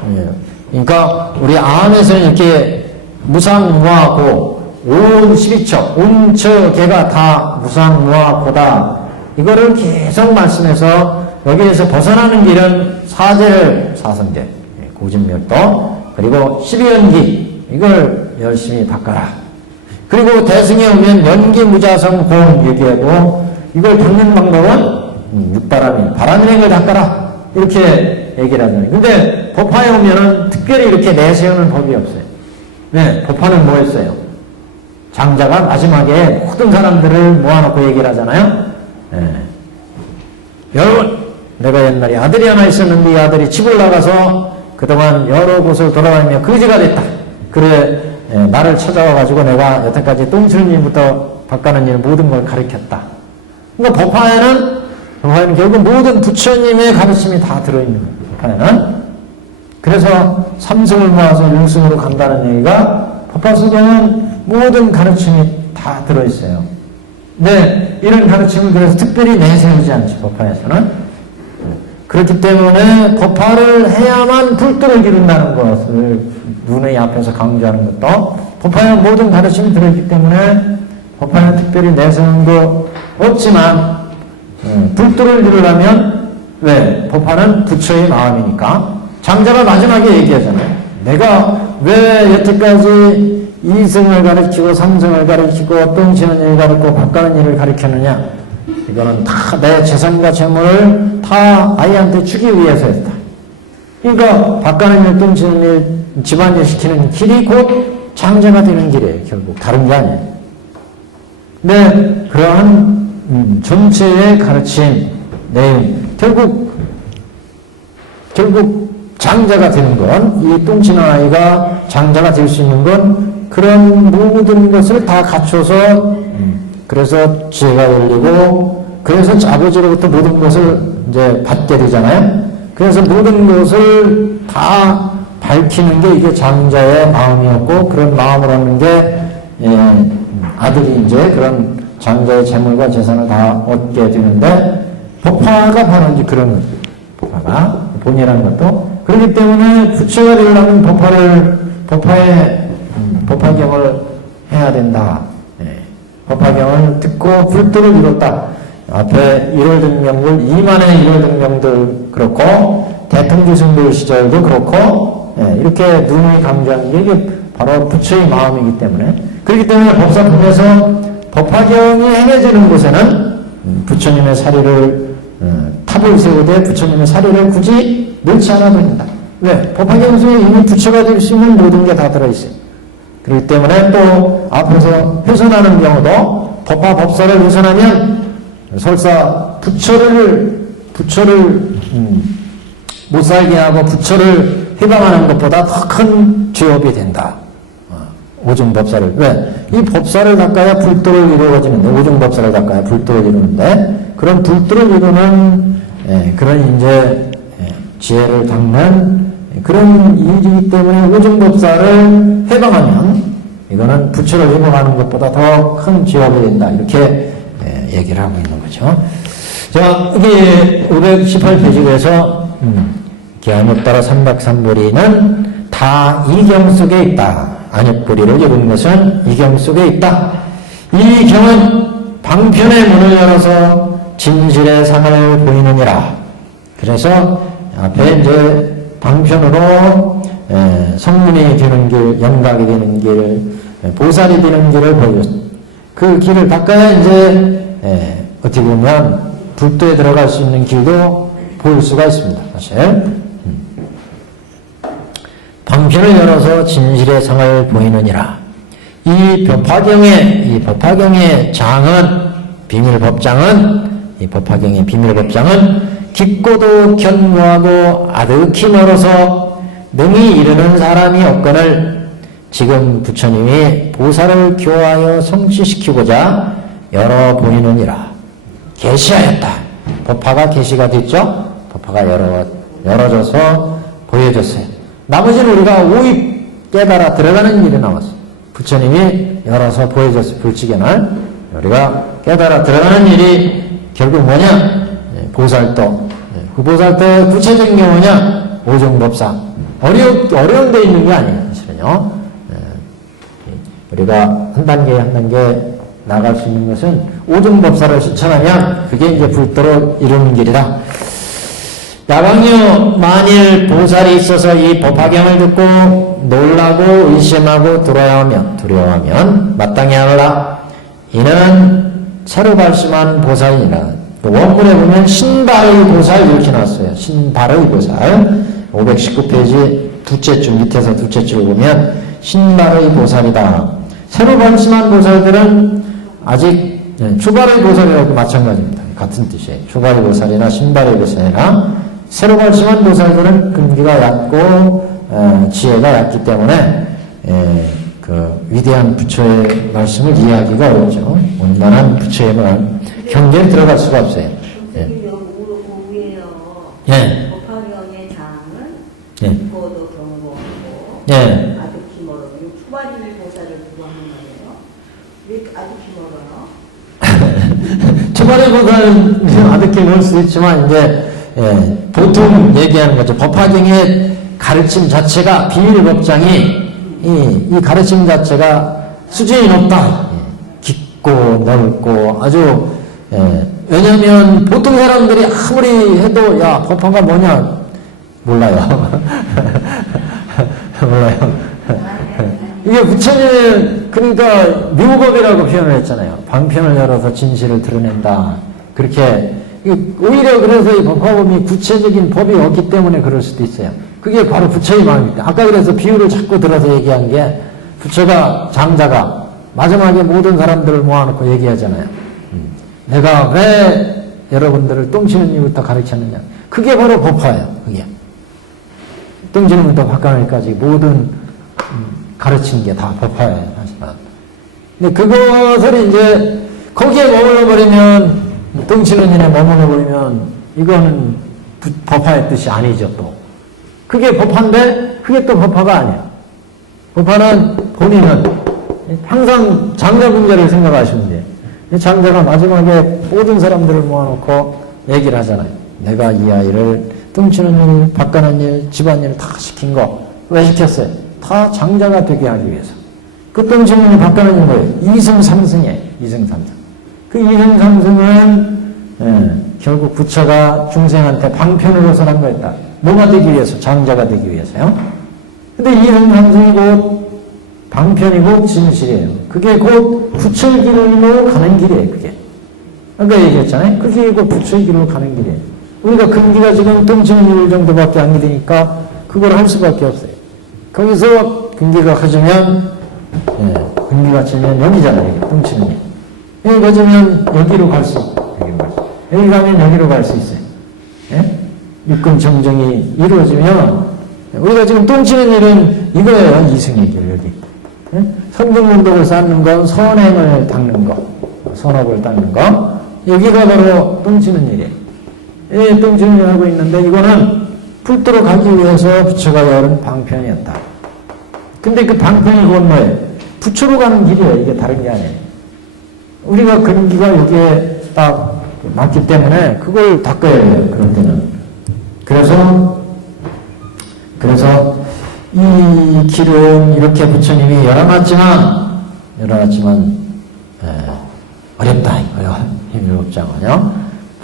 그러니까 우리 안에서는 이렇게 무상무하고 온 12척, 온 처계가 다 무상무하고다. 이거를 계속 말씀해서 여기에서 벗어나는 길은 사제를 사선제, 고진멸도, 그리고 12연기, 이걸 열심히 닦아라. 그리고 대승에 오면 연기무자성 공 얘기하고, 이걸 닦는 방법은 육바람이, 바람일행을 닦아라. 이렇게 얘기를 하잖아요. 근데 법화에 오면은 특별히 이렇게 내세우는 법이 없어요. 네, 법화는 뭐 했어요? 장자가 마지막에 모든 사람들을 모아놓고 얘기를 하잖아요. 여러분, 내가 옛날에 아들이 하나 있었는데 이 아들이 집을 나가서 그동안 여러 곳을 돌아다니며 거지가 됐다. 그래, 나를 찾아와가지고 내가 여태까지 똥치는 일부터 바꾸는 일 모든 걸 가르쳤다. 그러니까 법화에는 결국 모든 부처님의 가르침이 다 들어있는 거예요. 법화에는. 그래서 삼승을 모아서 육승으로 간다는 얘기가 법화 속에는 모든 가르침이 다 들어있어요. 근데 이런 가르침을 그래서 특별히 내세우지 않지, 법화에서는. 그렇기 때문에 법화를 해야만 불도를 기른다는 것을 눈의 앞에서 강조하는 것도, 법화에는 모든 가르침이 들어있기 때문에 법화는 특별히 내세우는 거 없지만, 불도를 기르려면, 왜? 법화는 부처의 마음이니까. 장자가 마지막에 얘기하잖아요. 내가 왜 여태까지 이승을 가르치고 삼승을 가르치고 똥치는 일을 가르치고 바꾸는 일을 가르쳤느냐. 이거는 다 내 재산과 재물을 다 아이한테 주기 위해서였다. 그러니까 바꾸는 일, 똥치는 일, 집안일 시키는 길이 곧 장자가 되는 길이에요. 결국 다른 게 아니에요. 근데 그러한 전체의 가르침, 내용. 결국 장자가 되는 건, 이 똥치는 아이가 장자가 될 수 있는 건 그런 모든 것을 다 갖춰서 그래서 지혜가 열리고 그래서 아버지로부터 모든 것을 이제 받게 되잖아요. 그래서 모든 것을 다 밝히는 게 이게 장자의 마음이었고 그런 마음을 얻는 게 아들이 이제 그런 장자의 재물과 재산을 다 얻게 되는데 법화가 바로 이제 그런 거죠. 법화가 본이라는 것도 그렇기 때문에 부처가 되려면 법화경을 해야 된다. 법화경을 듣고 불도를 이뤘다. 앞에 1월 등명들 2만의 1월 등명들 그렇고 대통주승들 시절도 그렇고 이렇게 누누이 강조하는 게 이게 바로 부처의 마음이기 때문에 그렇기 때문에 법사품에서 법화경이 행해지는 곳에는 부처님의 사리를 탑을 세우되 부처님의 사리를 굳이 넣지 않아도 된다. 왜? 법화경 속에 이미 부처가 될 수 있는 모든 게 다 들어있어요. 그렇기 때문에 또 앞에서 훼손하는 경우도 법화 법사를 훼손하면 설사 부처를 못 살게 하고 부처를 해방하는 것보다 더 큰 죄업이 된다. 오중법사를. 왜? 이 법사를 닦아야 불도를 이루어지는데, 오중법사를 닦아야 불도를 이루는데, 그런 불도를 이루는, 그런 이제, 지혜를 닦는 그런 일이기 때문에 오중법사를 해방하면, 이거는 부처를 해방하는 것보다 더 큰 죄업이 된다. 이렇게, 얘기를 하고 있는 거죠. 자, 이게 518페이지에서, 기한에 따라 삼박삼보리는 다 이경 속에 있다. 안익보리를 이룬 것은 이경 속에 있다. 이 경은 방편의 문을 열어서 진실의 상을 보이느니라. 그래서 앞에 이제 방편으로 성문이 되는 길, 영각이 되는 길, 보살이 되는 길을 보여줬습니다. 그 길을 닦아야 이제 어떻게 보면 불도에 들어갈 수 있는 길도 보일 수가 있습니다. 사실. 방편을 열어서 진실의 상을 보이느니라. 이 법화경의 장은, 이 법화경의 비밀법장은 깊고도 견고하고 아득히 멀어서 능히 이르는 사람이 없거늘 지금 부처님이 보살을 교화하여 성취시키고자 열어 보이느니라. 계시하였다. 법화가 계시가 됐죠? 법화가 열어져서 보여졌어요. 나머지는 우리가 오입 깨달아 들어가는 일이 나왔어요. 부처님이 열어서 보여줬어요. 불치견을. 우리가 깨달아 들어가는 일이 결국 뭐냐? 보살도. 그 보살도의 구체적인 게 뭐냐? 오종법사. 어려운 데 있는 게 아니에요. 사실은요. 우리가 한 단계 한 단계 나갈 수 있는 것은 오종법사를 실천하면 그게 이제 불도로 이루는 길이다. 야광유 만일 보살이 있어서 이 법화경을 듣고 놀라고 의심하고 두려워하면 마땅히 하노라. 이는 새로 발심한 보살이니라. 원문에 보면 신발의 보살 이렇게 나왔어요. 신발의 보살 519페이지 둘째 줄 밑에서 둘째 줄 보면 신발의 보살이다. 새로 발심한 보살들은 아직 초발의 보살이라고 마찬가지입니다. 같은 뜻이에요. 초발의 보살이나 신발의 보살이나 새로 발심한 보살들은 근기가 얕고 지혜가 얕기 때문에 그 위대한 부처의 말씀을 이해하기가 어렵죠. 온전한 부처의 경계에 들어갈 수가 없어요. 예. 법화경의 장은 깊고도 견고하고 아득히 멀어요. 초발이 보살을 두고 하는 거예요. 왜 아득히 멀어요? 초발의 보살은 아득히 멀 수도 있지만 이제 보통 얘기하는 거죠. 법화경의 가르침 자체가 비밀법장이 이 가르침 자체가 수준이 높다. 깊고 넓고 아주 왜냐하면 보통 사람들이 아무리 해도 야 법화가 뭐냐 몰라요. 몰라요. 이게 부처님은 그러니까 묘법이라고 표현을 했잖아요. 방편을 열어서 진실을 드러낸다. 그렇게 오히려 그래서 이 법화법이 구체적인 법이 없기 때문에 그럴 수도 있어요. 그게 바로 부처의 마음입니다. 아까 그래서 비유를 자꾸 들어서 얘기한 게 부처가 장자가 마지막에 모든 사람들을 모아놓고 얘기하잖아요. 내가 왜 여러분들을 똥치는 일부터 가르쳤느냐. 그게 바로 법화예요. 그게. 똥치는 일부터 박간일까지 모든 가르치는 게 다 법화예요. 근데 그것을 이제 거기에 머물러 버리면 똥치는 일에 머물러 버리면 이거는 법화의 뜻이 아니죠. 또 그게 법화인데 그게 또 법화가 아니에요. 법화는 본인은 항상 장자 분자를 생각하시면 돼요. 장자가 마지막에 모든 사람들을 모아놓고 얘기를 하잖아요. 내가 이 아이를 똥치는 일, 박가는 일, 집안일을 다 시킨 거 왜 시켰어요? 다 장자가 되게 하기 위해서. 그 똥치는 일, 박가는 일 뭐예요? 이승삼승이에요. 이승삼승. 그 이승삼승은 결국 부처가 중생한테 방편으로서 한 거였다. 뭐가 되기 위해서? 장자가 되기 위해서요. 근데 이승삼승이 곧 방편이고 진실이에요. 그게 곧 부처의 길로 가는 길이에요. 그게. 아까 얘기했잖아요. 그게 곧 부처의 길로 가는 길이에요. 우리가 근기가 지금 똥치는 일 정도밖에 안 되니까 그걸 할 수밖에 없어요. 거기서 근기가 커지면 근기가 치면 여기잖아요. 똥치는 일. 여기 가지면 여기로 갈 수 있고 여기 가면 여기로 갈 수 있어요. 육근 정정이 이루어지면 우리가 지금 똥치는 일은 이거예요. 이승의 길 여기. 선등문덕을 쌓는 건 선행을 닦는 거, 선업을 닦는 거. 여기가 바로 똥치는 일이에요. 똥치는 일을 하고 있는데 이거는 풀도로 가기 위해서 부처가 열은 방편이었다. 근데 그 방편이 곧 뭐예요? 부처로 가는 길이에요. 이게 다른 게 아니에요. 우리가 근기가 여기에 딱 맞기 때문에 그걸 닦아야 해요. 그럴 때는. 그래서 이 길은 이렇게 부처님이 열어놨지만 어렵다 이거요. 힘이 없잖아요.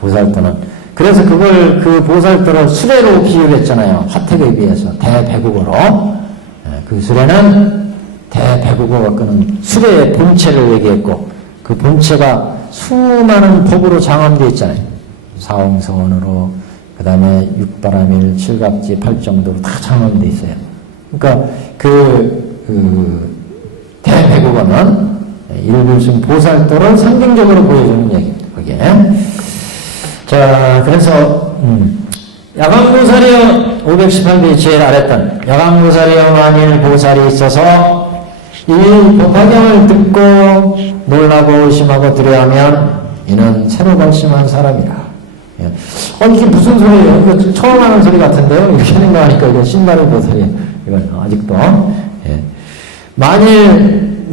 보살도는. 그래서 그걸 그 보살도를 수레로 비유했잖아요. 화택에 비해서 대배국어로. 그 수레는 대배국어가 끄는 수레의 본체를 얘기했고 그 본체가 수많은 법으로 장엄되어 있잖아요. 사홍성원으로 그 다음에 육바라밀, 칠갑지, 팔정도로 다 장엄되어 있어요. 그러니까 대배국어는 일불승 보살도를 상징적으로 보여주는 얘기입니다. 거기에. 자, 그래서 야광보살이여 518페이지 제일 아래단 야광보살이여 만일 보살이 있어서 이 법화경을 듣고 놀라고 의심하고 두려워하면 이는 새로 발심한 사람이라. 이게 무슨 소리예요? 이거 처음 하는 소리 같은데요? 이렇게 생각하니까 이거 신발의 보살이에요. 이건 아직도. 만일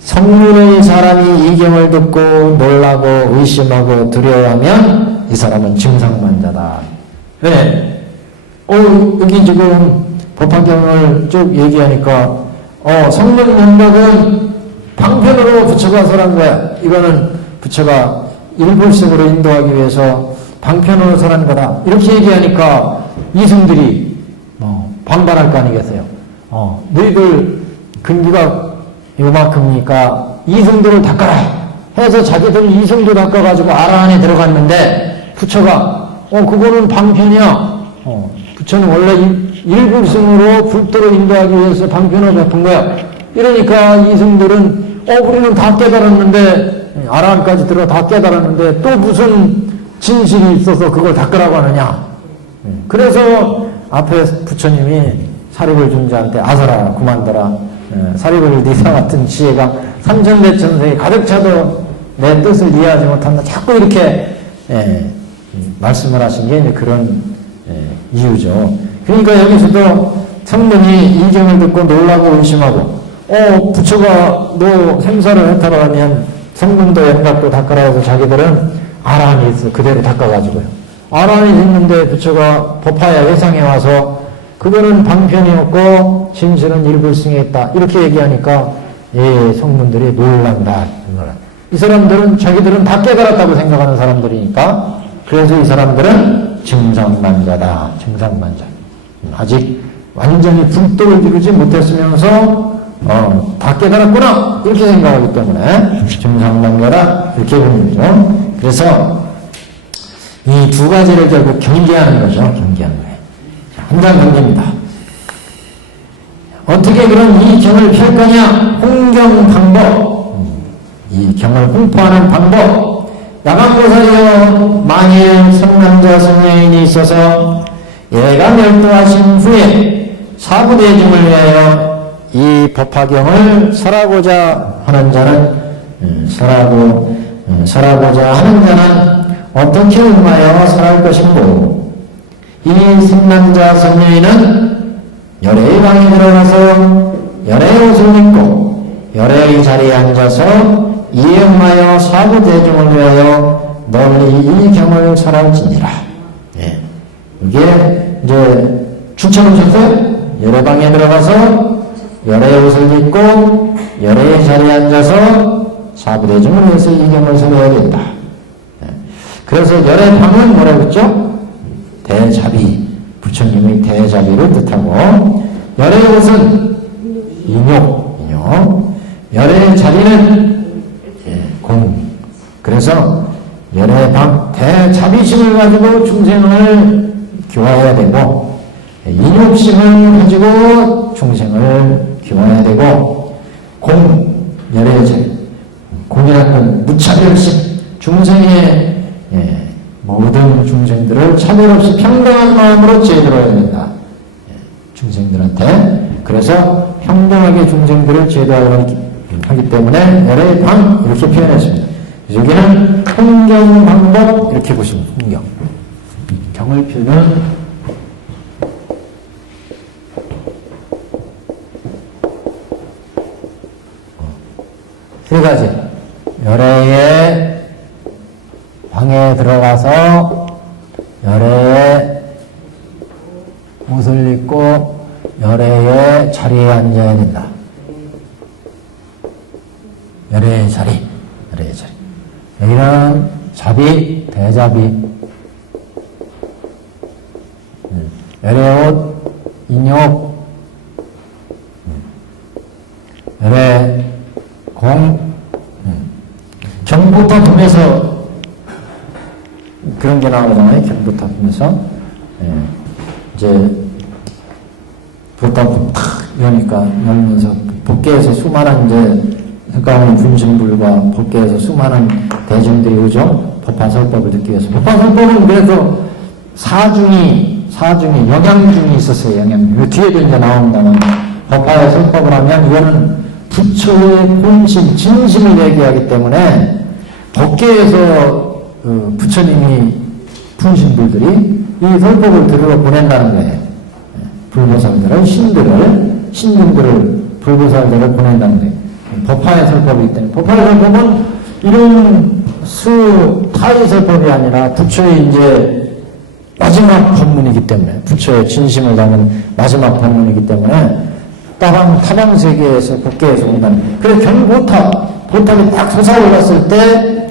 성문의 사람이 이 경을 듣고 놀라고 의심하고 두려워하면 이 사람은 증상만자다. 왜? 여기 지금 법화경을 쭉 얘기하니까 성문 명각은 방편으로 부처가 설한 거야. 이거는 부처가 일불승으로 인도하기 위해서 방편으로 설한 거다. 이렇게 얘기하니까 이승들이 반발할 거 아니겠어요? 너희들 근기가 요만큼이니까 이승들을 닦아라 해서 자기들 이승도 닦아가지고 아라 안에 들어갔는데 부처가 그거는 방편이야. 부처는 원래 일불승으로 불도로 인도하기 위해서 방편을 베푼 거야. 이러니까 이승들은 우리는 다 깨달았는데 아라한까지 들어 다 깨달았는데 또 무슨 진실이 있어서 그걸 닦으라고 하느냐. 그래서 앞에 부처님이 사립을 존재한테 아서라 그만둬라. 사립을 니사 같은 지혜가 삼천대천세에 가득 차도 내 뜻을 이해하지 못한다. 자꾸 이렇게 말씀을 하신 게 이제 그런 이유죠. 그러니까 여기서도 성문이 이 경을 듣고 놀라고 의심하고 부처가 너 생사를 해탈하면 성문도 연각도 닦아라 해서 자기들은 아라한이 있어 그대로 닦아가지고요. 아라한이 있는데 부처가 법화야 회상에 와서 그거는 방편이었고 진실은 일불승에 있다. 이렇게 얘기하니까 성문들이 놀란다. 이 사람들은 자기들은 다 깨달았다고 생각하는 사람들이니까 그래서 이 사람들은 증상만자다. 증상만자. 아직 완전히 불도를 이루지 못했으면서 다 깨달았구나 이렇게 생각하기 때문에 증상만자다 이렇게 보는 거죠. 그래서 이 두 가지를 결국 경계하는 거죠. 경계하는 거예요. 한 장 경계입니다. 어떻게 그럼 이 경을 펼 거냐? 홍경 방법. 이 경을 홍포하는 방법. 야간보살이여 만일 성남자 성녀인이 있어서 얘가 멸도하신 후에 사부대중을 위하여 이 법화경을 설하고자 하는 자는 설하고자 하는 자는 어떻게 응하여 설할 것인고 이 성남자 성녀인은 열애의 방에 들어가서 열애의 옷을 입고 열애의 자리에 앉아서 이에 응하여 사부대중을 위하여 널리 이 경을 설할지니라. 예. 이게 이제 추천하셨어요? 열애방에 들어가서 열애의 옷을 입고 열애의 자리에 앉아서 사부대중을 위해서 이 경을 설해야 된다. 예. 그래서 열애방은 뭐라고 했죠? 대자비, 부처님의 대자비를 뜻하고 열애의 옷은 인욕, 열애의 자리는 공. 그래서 열애방 대자비심을 가지고 중생을 교화해야 되고 인욕심을 가지고 중생을 교화해야 되고 열애의 자리. 공이라는 건 무차별심. 중생의 모든 중생들을 차별 없이 평등한 마음으로 제도해야 된다. 중생들한테. 그래서 평등하게 중생들을 제도하기 때문에 열애의 방 이렇게 표현했습니다. 여기는 홍경 방법 이렇게 보시면 홍경. 경을 표는 세 가지. 열애의 방에 들어가서 열애의 옷을 입고 열애의 자리에 앉아야 된다. 열애의 자리. 여기는 자비, 대자비. 열애의 옷, 인욕. 열애의 공. 경부탑품에서 그런 게 나오잖아요. 경부탑품에서. 이제 보탑품 탁 여니까 열면서 법계에서 수많은 이제 가운데 분신불과 법계에서 수많은 대중들이 오죠. 법화설법을 듣기 위해서. 법화설법은 그래서 사중이 영양중이 있었어요. 영양중. 뒤에도 이제 나온다면 법화의 설법을 하면 이거는 부처의 본심, 진심을 얘기하기 때문에 법계에서 부처님이 분신불들이 이 설법을 들으러 보낸다는 거예요. 불보살들을, 신등들을, 불보살들을 보낸다는 거예요. 법화의 설법이기 때문에. 법화의 설법은 이런 타의 설법이 아니라 부처의 이제 마지막 법문이기 때문에, 부처의 진심을 담은 마지막 법문이기 때문에 타방 세계에서 법계에서 온다는 거예요. 그래서 보탑이 딱 솟아올랐을 때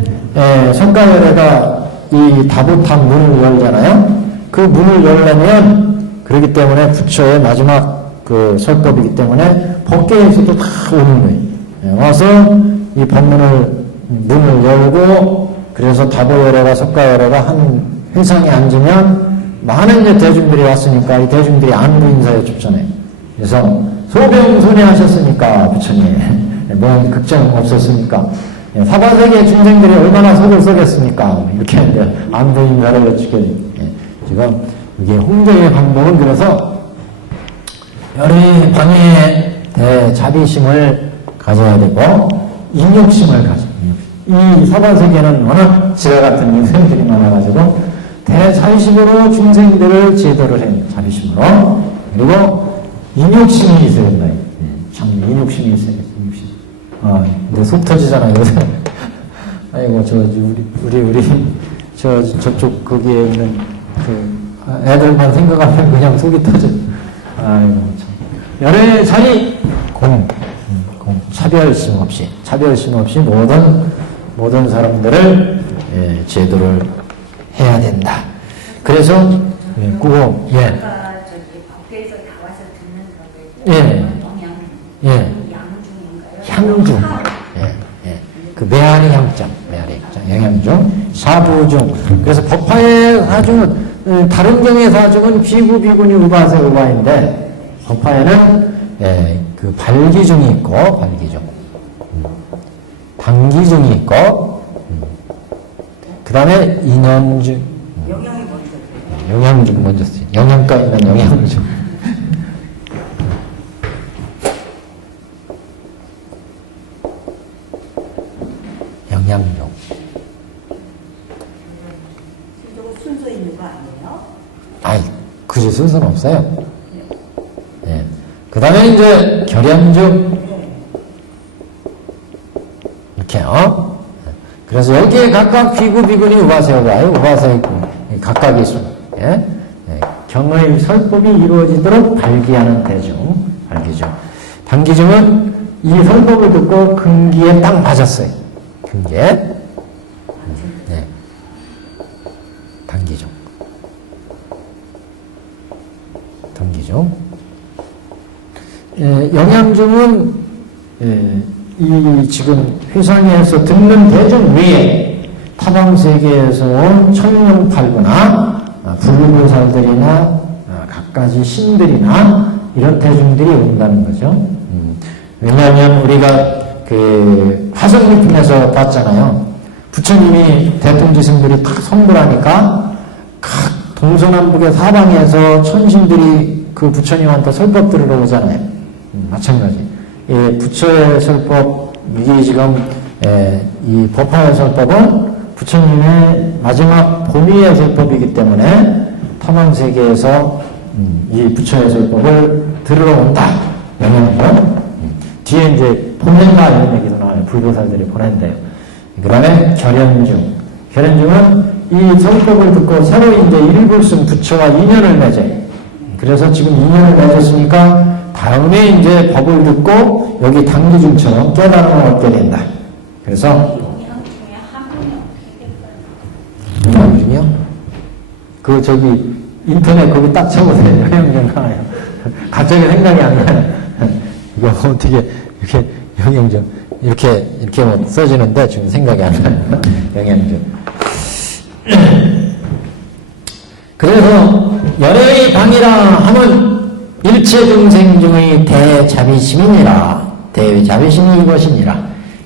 성가열애가 이 다보탑 문을 열잖아요. 그 문을 열려면 그렇기 때문에 부처의 마지막 그 설법이기 때문에 법계에서도 다 오는 거예요. 와서 이 법문을 문을 열고 그래서 다보열애가 석가열애가 한 회상에 앉으면 많은 이제 대중들이 왔으니까 이 대중들이 안부 인사에 줍잖아요. 그래서 소병손해하셨으니까 부처님 뭐 걱정 없었으니까 사바세계 중생들이 얼마나 속을 썩였습니까? 이렇게 안부 인사를 여쭙게 지금 이게 홍제의 방법은 그래서 열의 방해의 대자비심을 가져야 되고 인욕심을 가져. 이 사바세계는 워낙 지하 같은 인생들이 많아가지고 대자비심으로 중생들을 제도를 해요. 자비심으로. 그리고 인욕심이 있어야 된다. 참 인욕심이 있어야 돼. 인욕심. 근데 속 터지잖아요. 요새. 아이고 저쪽 거기에 있는 그 애들만 생각하면 그냥 속이 터져. 아이고 참. 열의 자리 공 차별심 없이 모든 사람들을 제도를 해야 된다. 그래서 꾸고 아까 저기 법계에서 다 와서 듣는 거예요. 향중. 그 메아리 향장, 영양중, 사부중. 그래서 법화의 사중은 다른 경의 사중은 비구, 비구니, 우바세, 우바인데 법화에는 그 발기중이 있고 발기중, 당기중이 있고 그 다음에 인연중, 영양이 먼저. 영양중 먼저 쓰요. 영양가 있는 영양중. 영양중. 순서 있는 거 아니에요? 아이, 굳이 순서는 없어요. 예. 그 다음에 이제 결연중. 이렇게, 그래서 여기에 각각 비구, 비구니, 우바세, 우바이, 우바세, 각각의 수. 예? 예. 경의 설법이 이루어지도록 발기하는 대중. 발기중. 단기중은 이 설법을 듣고 근기에 딱 맞았어요. 근기에. 네. 단기중. 단기중. 영양중은, 이 지금 회상에서 듣는 대중 외에 타방세계에서 온 천명팔구나 불보살들이나 갖가지 신들이나 이런 대중들이 온다는 거죠. 왜냐하면 우리가 그 화성리품에서 봤잖아요. 부처님이 대통지승들이 다 선불하니까 각 동서남북의 사방에서 천신들이 그 부처님한테 설법 들으러 오잖아요. 마찬가지. 예, 부처의 설법, 이게 지금, 이 법화의 설법은 부처님의 마지막 본위의 설법이기 때문에 타망세계에서 이 부처의 설법을 들으러 온다. 영향이요. 뒤에 이제 보낸다 이런 얘기도 나와요. 불보살들이 보낸대요. 그 다음에 결연중. 결연중은 이 설법을 듣고 새로 이제 일불승 부처와 인연을 맺어요. 그래서 지금 인연을 맺었으니까 다음에 이제 법을 듣고 여기 단기중처럼 깨달음을 얻게 된다. 그래서 영양 중에 한 분이 어떻게 될까요? 영양중이요? 그 저기 인터넷 거기 딱 쳐보세요. 영양중 나와요. 갑자기 생각이 안 나요. 이거 어떻게 이렇게 영양중 이렇게 뭐 써지는데 지금 생각이 안 나요. 영양중. 그래서 열의 방이라 함은 일체 중생 중의 대자비심이니라. 대자비심이 이것이니라.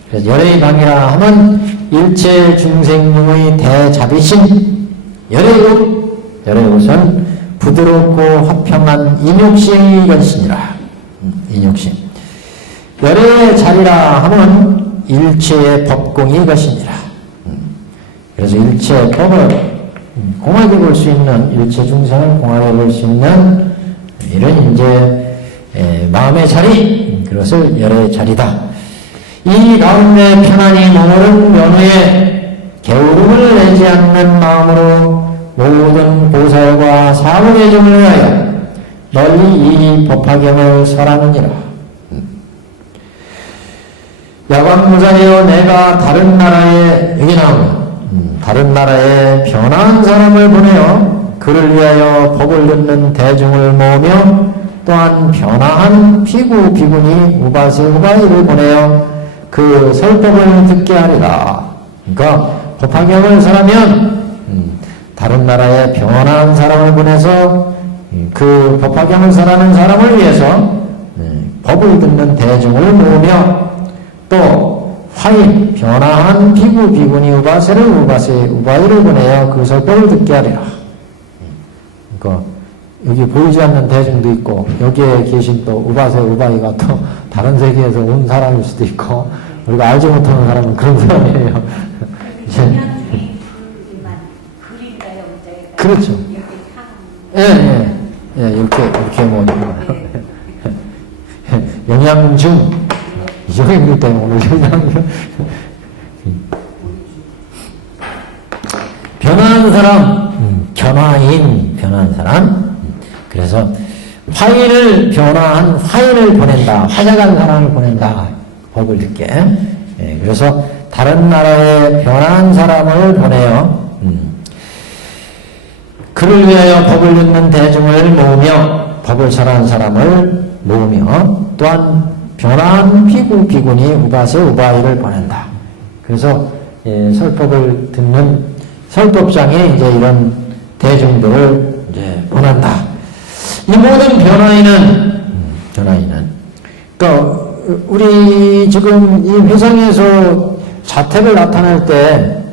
그래서 열의 방이라 함은 일체 중생 중의 대자비심. 열의 옷은 부드럽고 화평한 인욕심이 이것이니라. 인욕심. 열의 자리라 함은 일체의 법공이 이것이니라. 그래서 일체의 법을 공하게 볼 수 있는, 일체 중생을 공하게 볼 수 있는 이런 이제 마음의 자리, 그것을 열의 자리다. 이 가운데 편안히 머무른 면후에 게으름을 내지 않는 마음으로 모든 보살과 사문의 정을 위하여 널리 이 법화경을 설하느니라. 야광무자여 내가 다른 나라에 여기 나오면 다른 나라에 변화한 사람을 보내어 그를 위하여 법을 듣는 대중을 모으며 또한 변화한 비구, 비구니, 우바세, 우바이를 보내어 그 설법을 듣게 하리라. 그러니까 법화경을 설하면 다른 나라에 변화한 사람을 보내서 그 법화경을 설하는 사람을 위해서 법을 듣는 대중을 모으며 또 화인, 변화한 비구, 비구니, 우바세를 우바세, 우바이를 보내어 그 설법을 듣게 하리라. 그러니까 여기 보이지 않는 대중도 있고 여기에 계신 또 우바세, 우바이가 또 다른 세계에서 온 사람일 수도 있고 우리가 알지 못하는 사람은 그런 사람이에요. 영양 중에 불만 그림자요, 그렇죠. 이렇게 뭐 영양중 영양중 때문에 오늘 영양중 변화한 사람, 변화한 사람. 그래서 화인을 변화한 화인을 보낸다. 화작한 사람을 보낸다. 법을 듣게. 그래서 다른 나라에 변화한 사람을 보내요. 그를 위하여 법을 듣는 대중을 모으며 법을 설하는 사람을 모으며 또한 변화한 비구, 비구니, 우바세, 우바이를 보낸다. 그래서 설법을 듣는 설법장에 이제 이런 대중들을 이제 보낸다. 이 모든 변화인은 그러니까 우리 지금 이 회상에서 자택을 나타낼 때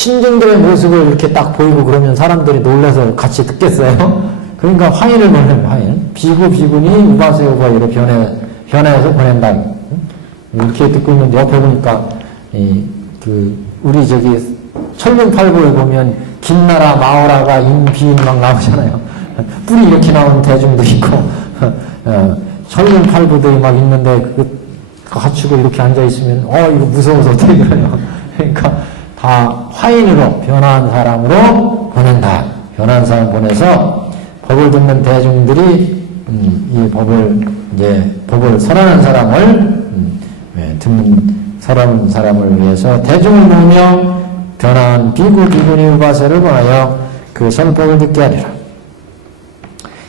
신중들의 모습을 이렇게 딱 보이고 그러면 사람들이 놀라서 같이 듣겠어요? 그러니까 화인을 보내는 화인. 비구니 우바세 우바이로 변해서 보낸다. 이렇게 듣고 있는데 옆에 보니까 우리 저기 철문팔부에 보면 김나라 마오라가 인비인 막 나오잖아요. 뿔이 이렇게 나오는 대중도 있고 철문팔부들이 막 있는데 그거 갖추고 이렇게 앉아 있으면 이거 무서워서 어떻게 그래요? 그러니까 다 화인으로 변화한 사람으로 보낸다. 변화한 사람 보내서 법을 듣는 대중들이 이 법을 설하는 사람을 듣는 사람을 위해서 대중을 모으며 변화한 비구니 우바세를 보하여 그 설법을 듣게 하리라.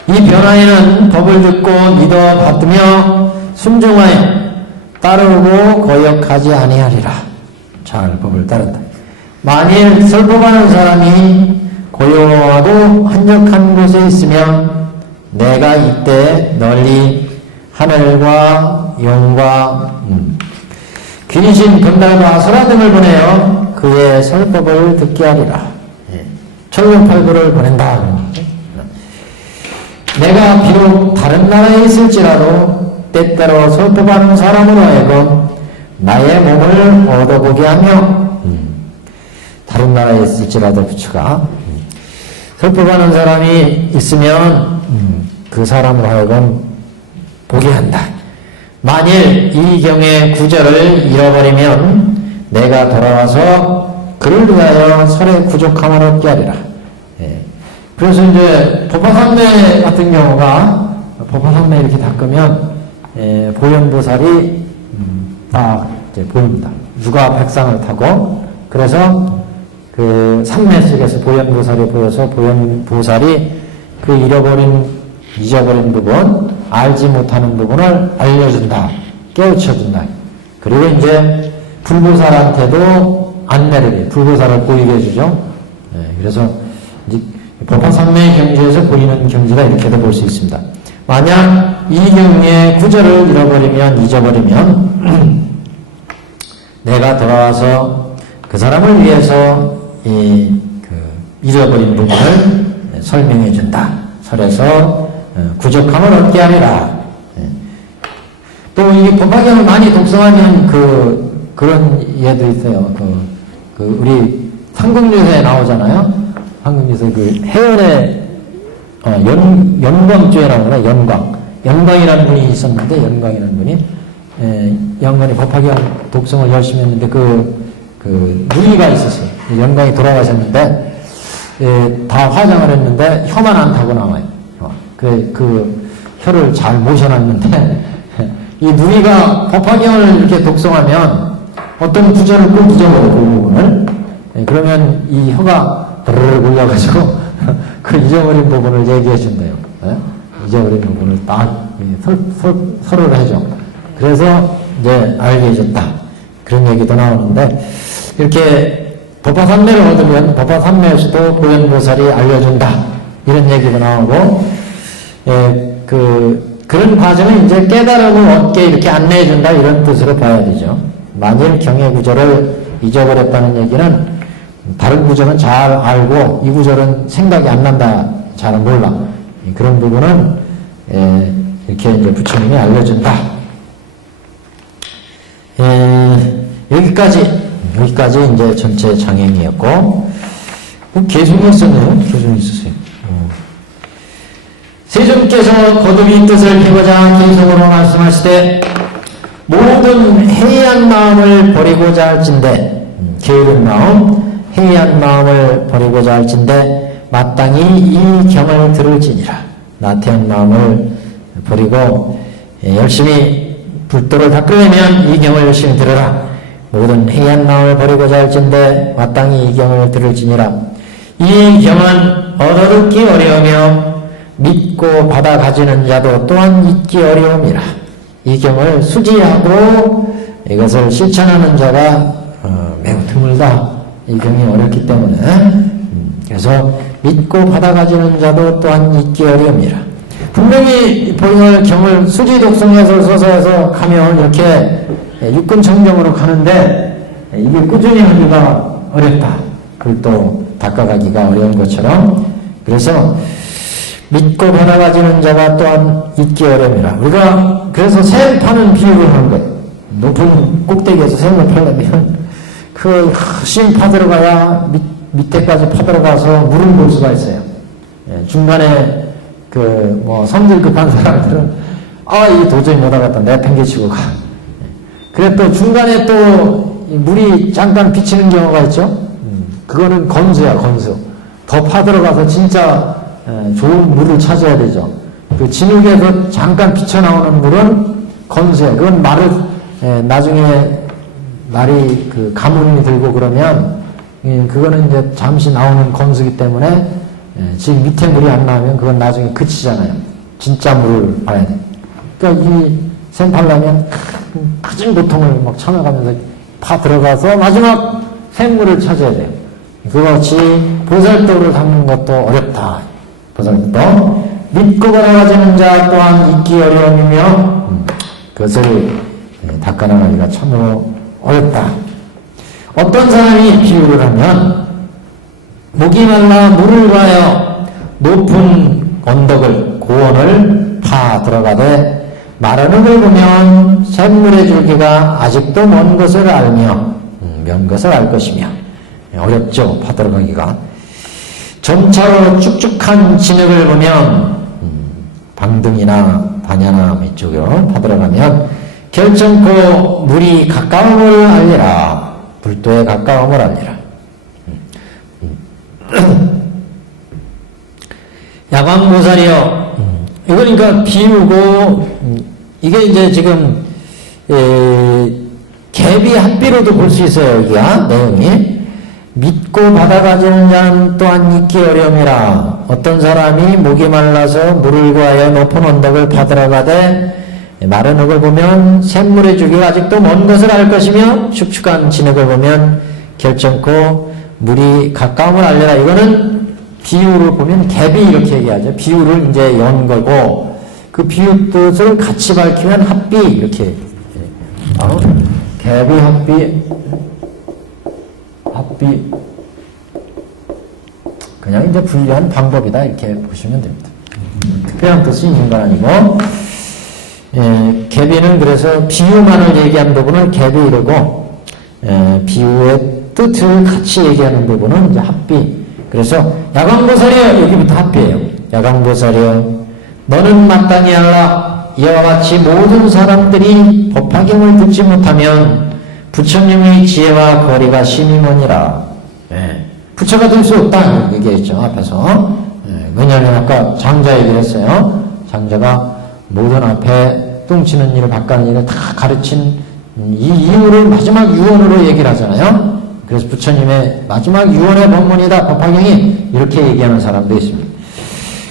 이 변화에는 법을 듣고 믿어 받으며 순종하여 따르고 거역하지 아니하리라. 잘 법을 따른다. 만일 설법하는 사람이 고요하고 한적한 곳에 있으면 내가 이때 널리 하늘과 용과 귀신, 건달과 설화 등을 보내어 그의 설법을 듣게 하리라. 철문팔부를 보낸다. 내가 비록 다른 나라에 있을지라도 때때로 설법하는 사람으로 하여금 나의 몸을 얻어보게 하며 다른 나라에 있을지라도 부처가 설법하는 사람이 있으면 그 사람으로 하여금 보게 한다. 만일 이 경의 구절을 잃어버리면 내가 돌아와서 그를 위하여 설의 부족함을 얻게 하리라. 그래서 이제 법화삼매 같은 경우가 법화삼매 이렇게 닦으면 보현보살이 딱 이제 보입니다. 누가 백상을 타고 그래서 그 삼매 속에서 보현보살이 보여서 보현보살이 그 잊어버린 부분, 알지 못하는 부분을 알려준다. 깨우쳐준다. 그리고 이제 불보살한테도 안내를 불보살을 보이게 해주죠. 그래서 이제 법화삼매 경지에서 보이는 경지가 이렇게도 볼 수 있습니다. 만약 이 경의 구절을 잊어버리면 내가 돌아와서 그 사람을 위해서 잊어버린 부분을 설명해 준다. 설에서 구족함을 얻게 하리라. 또 이 법화경을 많이 독서하면 그런 예도 있어요. 우리 삼국유사에 나오잖아요. 삼국유사 해연의 연광주에 나오나 연광이라는 분이 있었는데 연광이라는 분이 연광이 법화경 독성을 열심히 했는데 그 누이가 있었어요. 연광이 돌아가셨는데 다 화장을 했는데 혀만 안 타고 나와요. 그 혀를 잘 모셔놨는데 이 누이가 법화경을 이렇게 독성하면 어떤 구절을 꼭 잊어버려요. 그 부분을. 그러면 이 혀가 드르륵 올려가지고 그 잊어버린 부분을 얘기해 준대요. 잊어버린 부분을 딱 설을 해줘. 그래서 이제 알게 해줬다. 그런 얘기도 나오는데 이렇게 법화삼매를 얻으면 법화삼매에서도 보현보살이 알려준다. 이런 얘기가 나오고 그런 과정을 이제 깨달음을 얻게 이렇게 안내해준다. 이런 뜻으로 봐야 되죠. 만일 경의 구절을 잊어버렸다는 얘기는 다른 구절은 잘 알고 이 구절은 생각이 안 난다. 잘 몰라. 그런 부분은 이렇게 이제 부처님이 알려준다. 여기까지 이제 전체 장행이었고 개송이 있었네요. 개송이 있었어요. 세존께서 거듭이 뜻을 피고자 개송으로 말씀하시되 모든 해이한 마음을 버리고자 할진대 게으른 마음 해이한 마음을 버리고자 할진대 마땅히 이 경을 들을지니라. 나태한 마음을 버리고 열심히 불도를 닦으려면 이 경을 열심히 들으라. 모든 해이한 마음을 버리고자 할진대 마땅히 이 경을 들을지니라. 이 경은 얻어듣기 어려우며 믿고 받아 가지는 자도 또한 잊기 어려움이라. 이 경을 수지하고 이것을 실천하는 자가 매우 드물다. 이 경이 어렵기 때문에 그래서 믿고 받아 가지는 자도 또한 잊기 어려움이라. 분명히 본인을 경을 수지 독성해서 써서 가면 이렇게 육근청정으로 가는데 이게 꾸준히 하기가 어렵다. 그걸 또 닦아가기가 어려운 것처럼, 그래서 믿고 받아가지는 자가 또한 잊기 어려움이라. 우리가 그래서 샘 파는 비유를 하는 거예요. 높은 꼭대기에서 샘을 파려면 그 심 파들어가야 밑에까지 파들어가서 물을 볼 수가 있어요. 예, 중간에 성질 급한 사람들은 이 도저히 못 하겠다, 내가 팽개치고 가. 그래 또 중간에 또 물이 잠깐 비치는 경우가 있죠. 그거는 건수야, 건수. 더 파들어가서 진짜 좋은 물을 찾아야 되죠. 그 진흙에서 잠깐 비쳐나오는 물은 건수야. 그건 나중에 말이 가뭄이 들고 그러면 그거는 이제 잠시 나오는 건수기 때문에 지금 밑에 물이 안 나오면 그건 나중에 그치잖아요. 진짜 물을 봐야 돼. 그러니까 이 샘팔려면 큰 고통을 막 참아가면서 파 들어가서 마지막 샘물을 찾아야 돼요. 그것이 보살도를 닦는 것도 어렵다. 보살도 믿고 걸어가지는 자 또한 잊기 어려움이며 그것을 닦아나가기가 참으로 어렵다. 어떤 사람이 비유를 하면 목이 말라 물을 가여 높은 언덕을 고원을 파 들어가되 마르는 걸 보면 샘물의 줄기가 아직도 먼 것을 알며 먼 것을 알 것이며 어렵죠. 파 들어가기가. 점차로 쭉쭉한 진흙을 보면 방등이나 반야나 이쪽으로 파 들어가면 결정코 물이 가까움을 알리라. 불도에 가까움을 알리라. 야광보살이여. 이거 그러니까 비유고, 이게 이제 지금, 갭이 합비로도 볼 수 있어요, 여기가, 내용이. 믿고 받아가지는 자는 또한 잊기 어려움이라. 어떤 사람이 목이 말라서 물을 구하여 높은 언덕을 파들어가되 마른 흙을 보면 샘물의 주기가 아직도 먼 것을 알 것이며 축축한 진흙을 보면 결정코 물이 가까움을 알려라. 이거는 비유를 보면 갭이 이렇게 얘기하죠. 비유를 이제 연 거고 그 비유 뜻을 같이 밝히면 합비 이렇게 갭이 합비 그냥 이제 분리한 방법이다 이렇게 보시면 됩니다. 특별한 뜻이 있는 건 아니고 갭이는 그래서 비유만을 얘기하는 부분을 갭이 이러고 비유의 뜻을 같이 얘기하는 부분은 이제 합비. 그래서 야광보살이여 여기부터 합비예요. 야광보살이여 너는 마땅히 알라. 이와 같이 모든 사람들이 법화경을 듣지 못하면 부처님의 지혜와 거리가 심히 머니라. 부처가 될 수 없다 얘기했죠 앞에서. 왜냐하면 아까 장자 얘기를 했어요. 장자가 모든 앞에 뚱치는 일을 바꾸는 일을 다 가르친 이 이유를 마지막 유언으로 얘기를 하잖아요. 그래서 부처님의 마지막 유언의 법문이다 법화경이 이렇게 얘기하는 사람도 있습니다.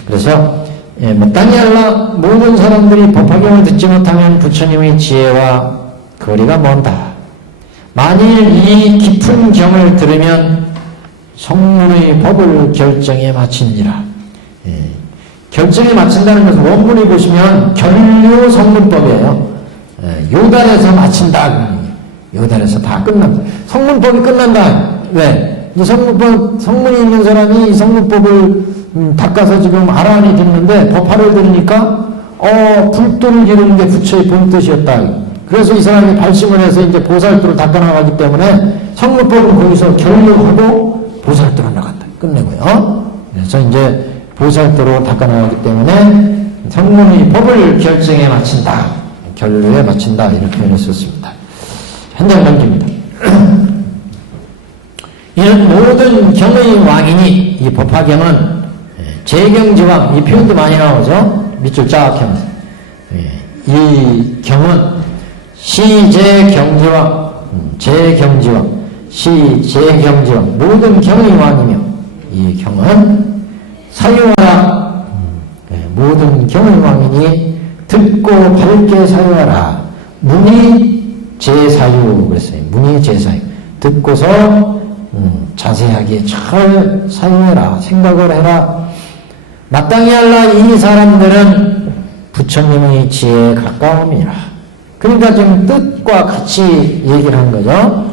그래서 마땅히 알라. 모든 사람들이 법화경을 듣지 못하면 부처님의 지혜와 거리가 먼다. 만일 이 깊은 경을 들으면 성문의 법을 결정에 마치니라. 결정에 마친다는 것은 원문에 보시면 결류 성문법이에요. 요단에서 마친다. 요단에서 다 끝난다. 성문법이 끝난다. 왜? 이 성문이 있는 사람이 이 성문법을 닦아서 지금 아라한이 듣는데 법화를 들으니까 불도를 이루는 게 부처의 본뜻이었다. 그래서 이 사람이 발심을 해서 이제 보살도를 닦아나가기 때문에 성문법은 거기서 결류하고 보살도로 나간다. 끝내고요. 그래서 이제 보살도로 닦아나가기 때문에 성문의 법을 결정에 마친다. 결류에 마친다. 이렇게 표현했었습니다. 현장 넘깁니다. 이는 모든 경의 왕이니 이 법화경은 제경지왕 이 표현도 많이 나오죠. 밑줄 쫙 하면서 이 경은 시제경지왕 제경지왕 시제경지왕 모든 경의 왕이며 이 경은 사유하라. 모든 경의 왕이니 듣고 밝게 사유하라. 문의 제사유 그랬어요. 문의 제사유. 듣고서 자세하게 잘 사유해라. 생각을 해라. 마땅히 알라. 이 사람들은 부처님의 지혜에 가까움이라. 그러니까 지금 뜻과 같이 얘기를 한 거죠.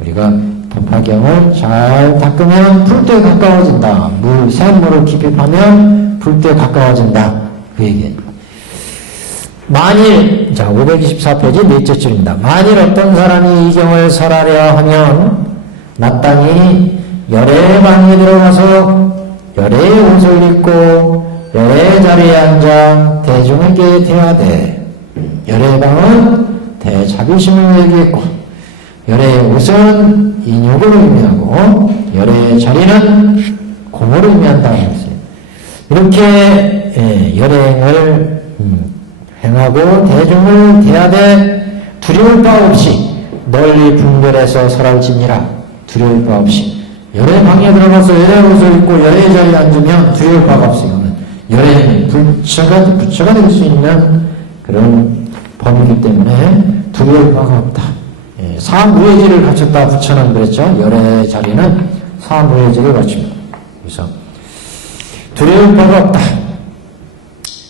우리가 법화경을 잘 닦으면 불때에 가까워진다. 샘물을 깊이 파면 불때에 가까워진다. 그 얘기예요. 만일, 자, 524페이지 넷째 줄입니다. 만일 어떤 사람이 이 경을 설하려 하면 마땅히 열의 방에 들어가서 열의 옷을 입고 열의 자리에 앉아 대중에게 대하되, 열의 방은 대자비심을 얘기했고 열의 옷은 인욕을 의미하고 열의 자리는 공을 의미한다고 했어요. 이렇게 열애행을 행하고 대중을 대하되 두려울 바 없이 널리 분별해서 설할지니라. 두려울 바 없이 열의 방에 들어가서 열의 옷을 입고 열의 자리에 앉으면 두려울 바가 없어요. 열애행이 부처가 될 수 있는 그런 법이기 때문에 두려울 바가 없다. 사무예지를 갖췄다. 부처는 그랬죠. 열의 자리는 사무예지를 갖춥니다. 그래서 두려울 바가 없다.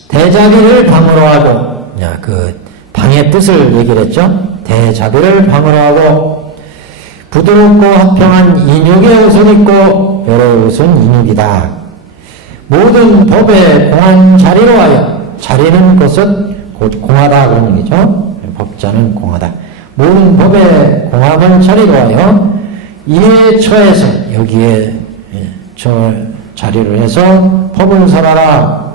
대자비를 방으로 하고, 그 방의 뜻을 얘기를 했죠. 대자비를 방으로 하고 부드럽고 화평한 인육의 옷을 입고 열의 옷은 인육이다. 모든 법의 공한 자리로 하여, 자리는 것은 곧 공하다 그런 얘기죠. 법자는 공하다. 모든 법의 공합을 자리로 하여 이에 처해서, 여기에 저 자리를 해서 법을 설하라.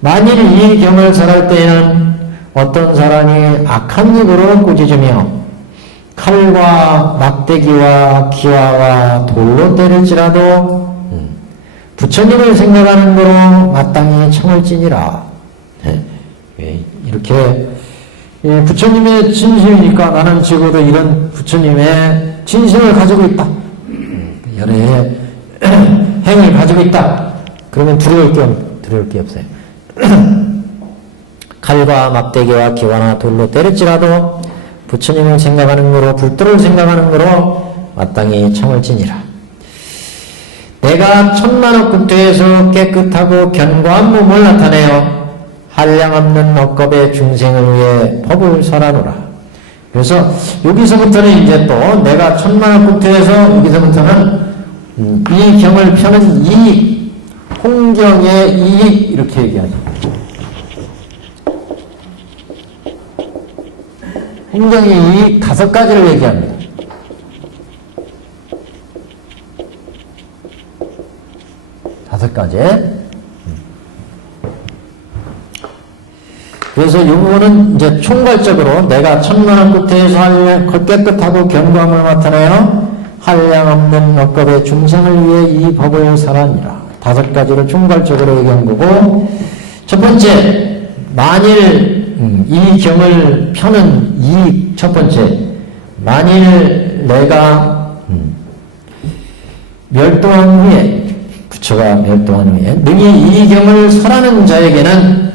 만일 이 경을 설할 때에는 어떤 사람이 악한 입으로 꾸짖으며 칼과 막대기와 기와와 돌로 때릴지라도 부처님을 생각하는 거로 마땅히 청을 찌니라. 이렇게 부처님의 진심이니까 나는 적어도 이런 부처님의 진심을 가지고 있다. 열의 행을 가지고 있다. 그러면 두려울 게 없어요. 칼과 막대기와 기와나 돌로 때릴지라도 부처님을 생각하는 거로, 불도를 생각하는 거로 마땅히 청을 지니라. 내가 천만억 국토에서 깨끗하고 견고한 몸을 나타내어 한량없는 억겁의 중생을 위해 법을 설하노라. 그래서 여기서부터는 이제 또 내가 천만억 국토에서, 여기서부터는 이 경을 펴는 이익, 홍경의 이익, 이렇게 얘기하죠. 홍경의 이익 5가지를 얘기합니다. 다섯 가지. 그래서 이 부분은 이제 총괄적으로 내가 천만억 국토에서 깨끗하고 견고함을 나타내어 한량 없는 억겁의 중생을 위해 이 법을 설하니라. 5가지를 총괄적으로 얘기한 거고, 첫 번째, 만일 이 경을 펴는 이익, 첫 번째, 만일 내가 멸도한 후에, 부처가 멸도한 후에 능히 이 경을 설하는 자에게는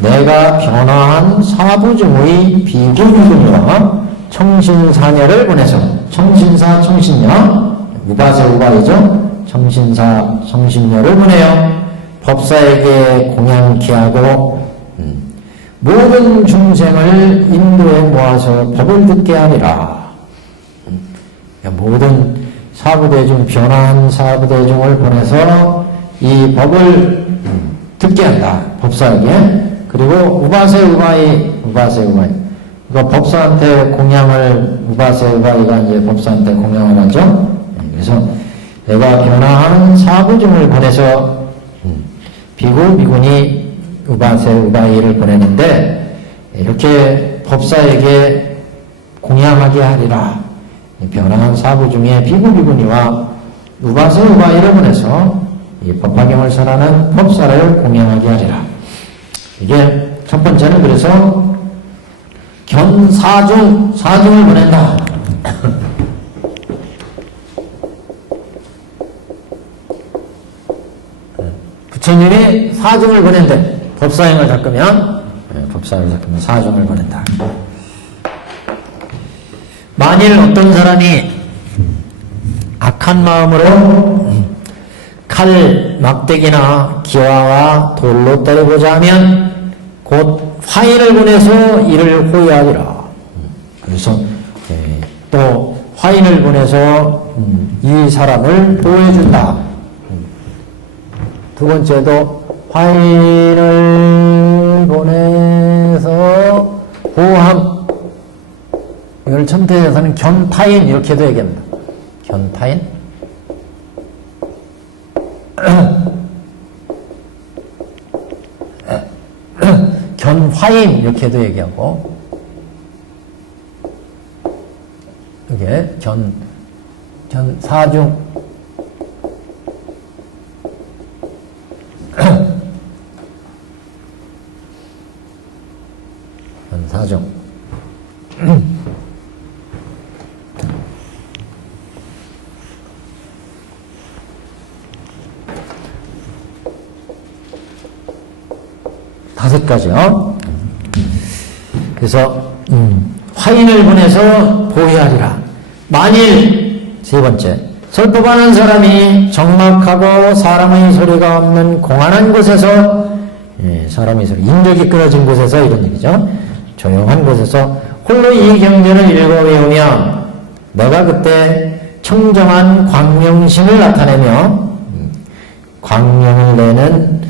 내가 변화한 사부중의 비구비군과 청신사녀를 보내서, 청신사, 청신녀, 우바세, 우바이죠. 청신사, 청신녀를 보내어 법사에게 공양케 하고 모든 중생을 인도에 모아서 법을 듣게 하리라. 모든 사부대중, 변화한 사부대중을 보내서 이 법을 듣게 한다. 법사에게. 그리고 우바세, 우바이. 그러니까 법사한테 공양을, 우바세, 우바이가 이제 법사한테 공양을 하죠. 그래서 내가 변화하는 사부중을 보내서 비구, 비구니, 우바세, 우바이를 보내는데 이렇게 법사에게 공양하게 하리라. 변화한 사부 중에 비구, 비구니와 우바세, 우바이를 보내서 이 법화경을 설하는 법사를 공양하게 하리라. 이게 첫 번째는 그래서 사중을 보낸다. 부처님이 사중을 보낸대. 법사행을 닦으면, 사중을 보낸다. 만일 어떤 사람이 악한 마음으로 칼, 막대기나 기와와 돌로 때리고자 하면 곧 화인을 보내서 이를 호위하리라. 그래서 또 화인을 보내서 이 사람을 보호해준다. 두 번째도 화인을 보내서 보호함. 이걸 천태에서는 견타인 이렇게도 얘기합니다. 견타인. 견화인 이렇게도 얘기하고, 이게 견사중, 견사중. 다섯 가지요. 그래서 화인을 보내서 보호하리라. 만일 세 번째, 설법하는 사람이 적막하고 사람의 소리가 없는 공안한 곳에서, 사람의 소리, 인적이 끊어진 곳에서, 이런 얘기죠. 조용한 곳에서 홀로 이 경전을 읽어 외우면 내가 그때 청정한 광명심을 나타내며 광명을 내는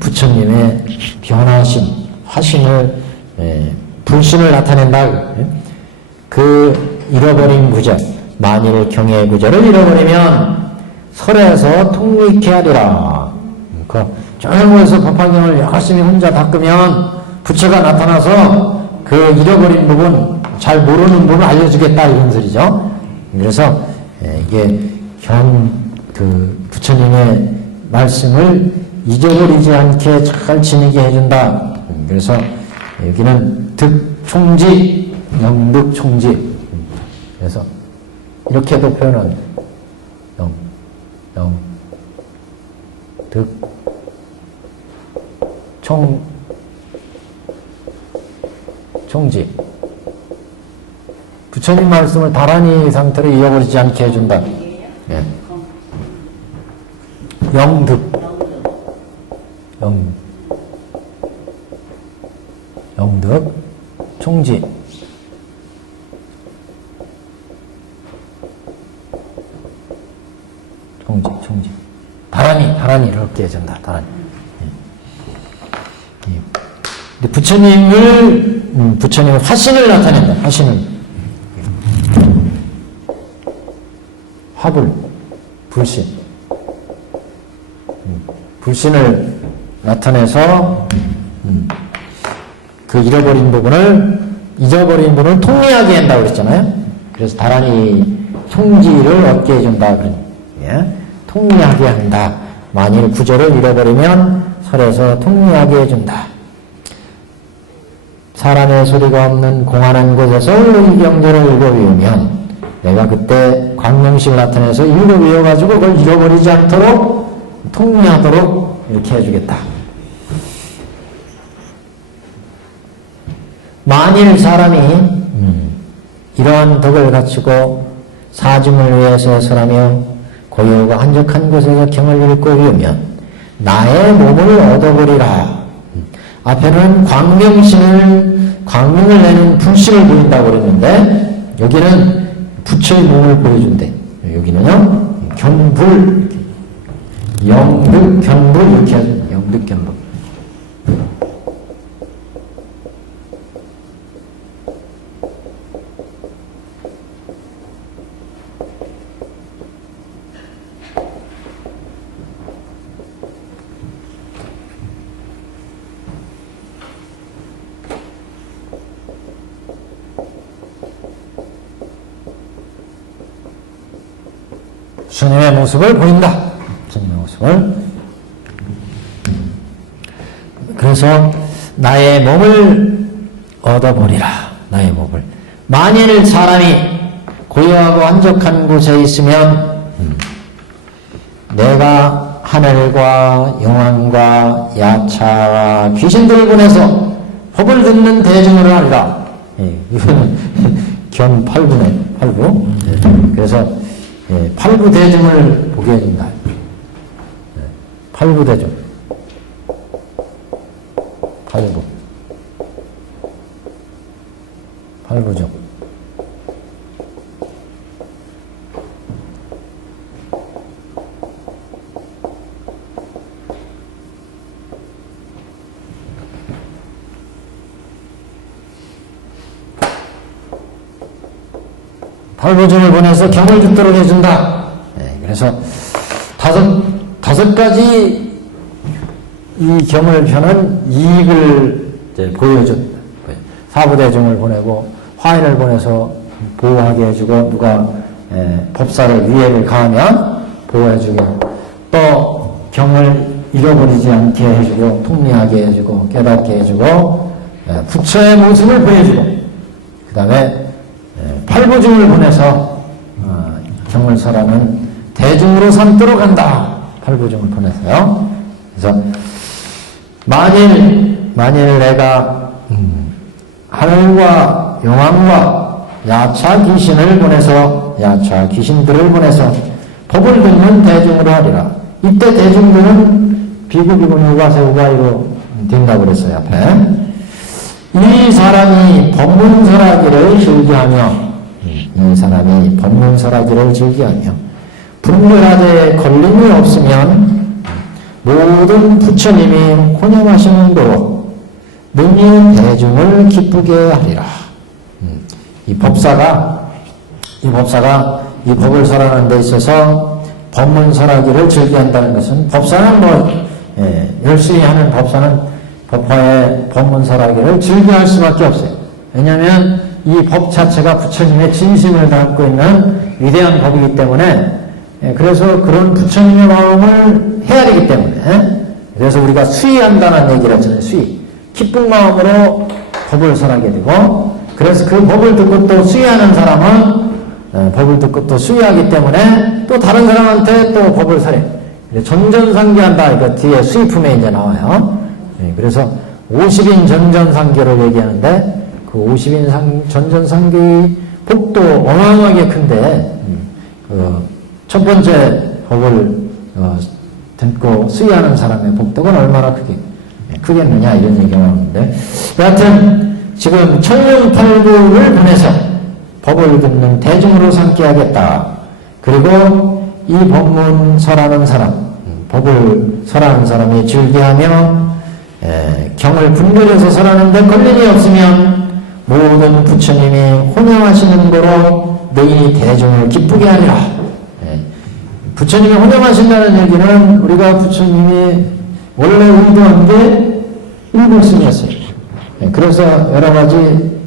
부처님의 변화심, 화신을, 불신을 나타낸다. 그 잃어버린 구절, 만일 경의 구절을 잃어버리면 설에서 통익케 하리라. 그 조용한 곳에서 법화경을 열심히 혼자 닦으면 부처가 나타나서 그 잃어버린 부분, 잘 모르는 부분 알려주겠다, 이런 소리죠. 그래서 이게 부처님의 말씀을 잊어버리지 않게 잘 지니게 해준다. 그래서 여기는 득총지, 영득총지. 그래서 이렇게도 표현은 총지. 부처님 말씀을 다란이 상태로 잃어버리지 않게 해준다. 예. 영득, 총지. 총지. 다란이 이렇게 해준다. 다란이. 예. 부처님의 화신을 나타낸다. 화신을. 화불, 불신. 불신을 나타내서 그 잊어버린 부분을 통리하게 한다고 그랬잖아요. 그래서 다란이 총지를 얻게 해준다. 예? 통리하게 한다. 만일 구절을 잃어버리면 설에서 통리하게 해준다. 사람의 소리가 없는 공안한 곳에서 이 경전을 읽어 외우면 내가 그때 광명심을 나타내서 읽어 외워가지고 그걸 잃어버리지 않도록 통리하도록 이렇게 해주겠다. 만일 사람이 이러한 덕을 갖추고 사증을 위해서 설하며 고요하고 한적한 곳에서 경을 읽고 외우면 나의 몸을 얻어버리라. 앞에는 광명을 내는 불신을 보인다고 그랬는데 여기는 부처의 몸을 보여준대. 여기는요 견불, 영득, 견불 이렇게 하죠. 영득, 견불. 주님의 모습을 보인다. 주님의 모습을. 그래서 나의 몸을 얻어보리라. 나의 몸을. 만일 사람이 고요하고 한적한 곳에 있으면 내가 하늘과 영왕과 야차와 귀신들을 보내서 법을 듣는 대중을 하리라. 이거는 견 8부네. 8부. 그래서 8부 대중을 보게 해준다. 8부 대중. 8부죠. 팔보증을 보내서 경을 듣도록 해준다. 그래서 다섯 가지 이 경을 펴는 이익을 이제 보여준 사부대중을 보내고 화인을 보내서 보호하게 해주고 누가 법사를 위해를 가하면 보호해주고 또 경을 잃어버리지 않게 해주고 통리하게 해주고 깨닫게 해주고 부처의 모습을 보여주고 그 다음에 팔보증을 보내서 경을 설하는 대중으로 삼도록 한다. 팔보증을 보내서요. 그래서 만일 내가 하늘과 용왕과 야차 귀신들을 보내서 법을 듣는 대중으로 하리라. 이때 대중들은 비구, 유가세, 우가이로 된다고 그랬어요. 앞에. 이 사람이 법문설하기를 즐기하며 분별하되 걸림이 없으면 모든 부처님이 혼용하시는 도로 능히 대중을 기쁘게 하리라. 이 법사가 이 법을 설하는 데 있어서 법문설하기를 즐기한다는 것은 법사는 열심히 하는 법사는 법화의 법문설하기를 즐겨할 수밖에 없어요. 왜냐하면 이 법 자체가 부처님의 진심을 담고 있는 위대한 법이기 때문에 그래서 그런 부처님의 마음을 헤아리기 때문에 그래서 우리가 수의한다는 얘기를 하잖아요. 수의. 기쁜 마음으로 법을 설하게 되고 그래서 그 법을 듣고 또 수의하는 사람은 법을 듣고 또 수의하기 때문에 또 다른 사람한테 또 법을 설해. 전전상기한다. 이거 뒤에 수의품에 이제 나와요. 그래서 50인 전전상기를 얘기하는데 그 50인 전전상기 복도 어마어마하게 큰데 첫 번째 법을 듣고 수의하는 사람의 복덕은 얼마나 크겠느냐 이런 얘기가 나오는데 여하튼 지금 천룡팔부를 보내서 법을 듣는 대중으로 삼게 하겠다. 그리고 이 법문 설하는 사람, 법을 설하는 사람이 즐기하며 경을 분별해서 설하는데 걸림이 없으면 모든 부처님이 혼용하시는 거로 너희 대중을 기쁘게 하리라. 부처님이 혼용하신다는 얘기는 우리가 부처님이 원래 의도한 게 일불승이었어요. 그래서 여러 가지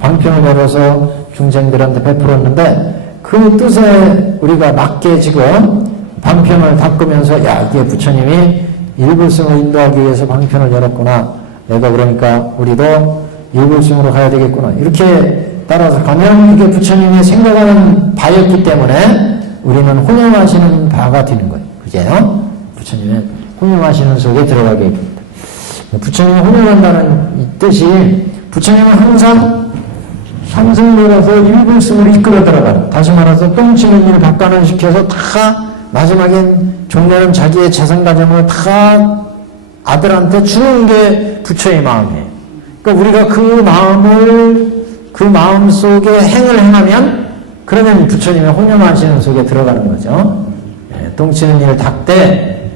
방편을 열어서 중생들한테 베풀었는데 그 뜻에 우리가 맞게 지금 방편을 닦으면서 야 이게 부처님이 일불승을 인도하기 위해서 방편을 열었구나. 내가 그러니까 우리도 일불승으로 가야 되겠구나. 이렇게 따라서 가면 이게 부처님이 생각하는 바였기 때문에 우리는 혼용하시는 바가 되는 거예요. 그제요? 부처님의 혼용하시는 속에 들어가게 됩니다. 부처님이 혼용한다는 이 뜻이 부처님은 항상 삼승로라서 일불승을 이끌어 들어가는 다시 말해서 똥치는 일 박간을 시켜서 다 마지막엔 종려는 자기의 재산 가정을 다 아들한테 주는 게 부처의 마음이에요. 그러니까 우리가 그 마음 속에 행을 행하면 그러면 부처님의 혼용하시는 속에 들어가는 거죠. 똥치는 일 닦되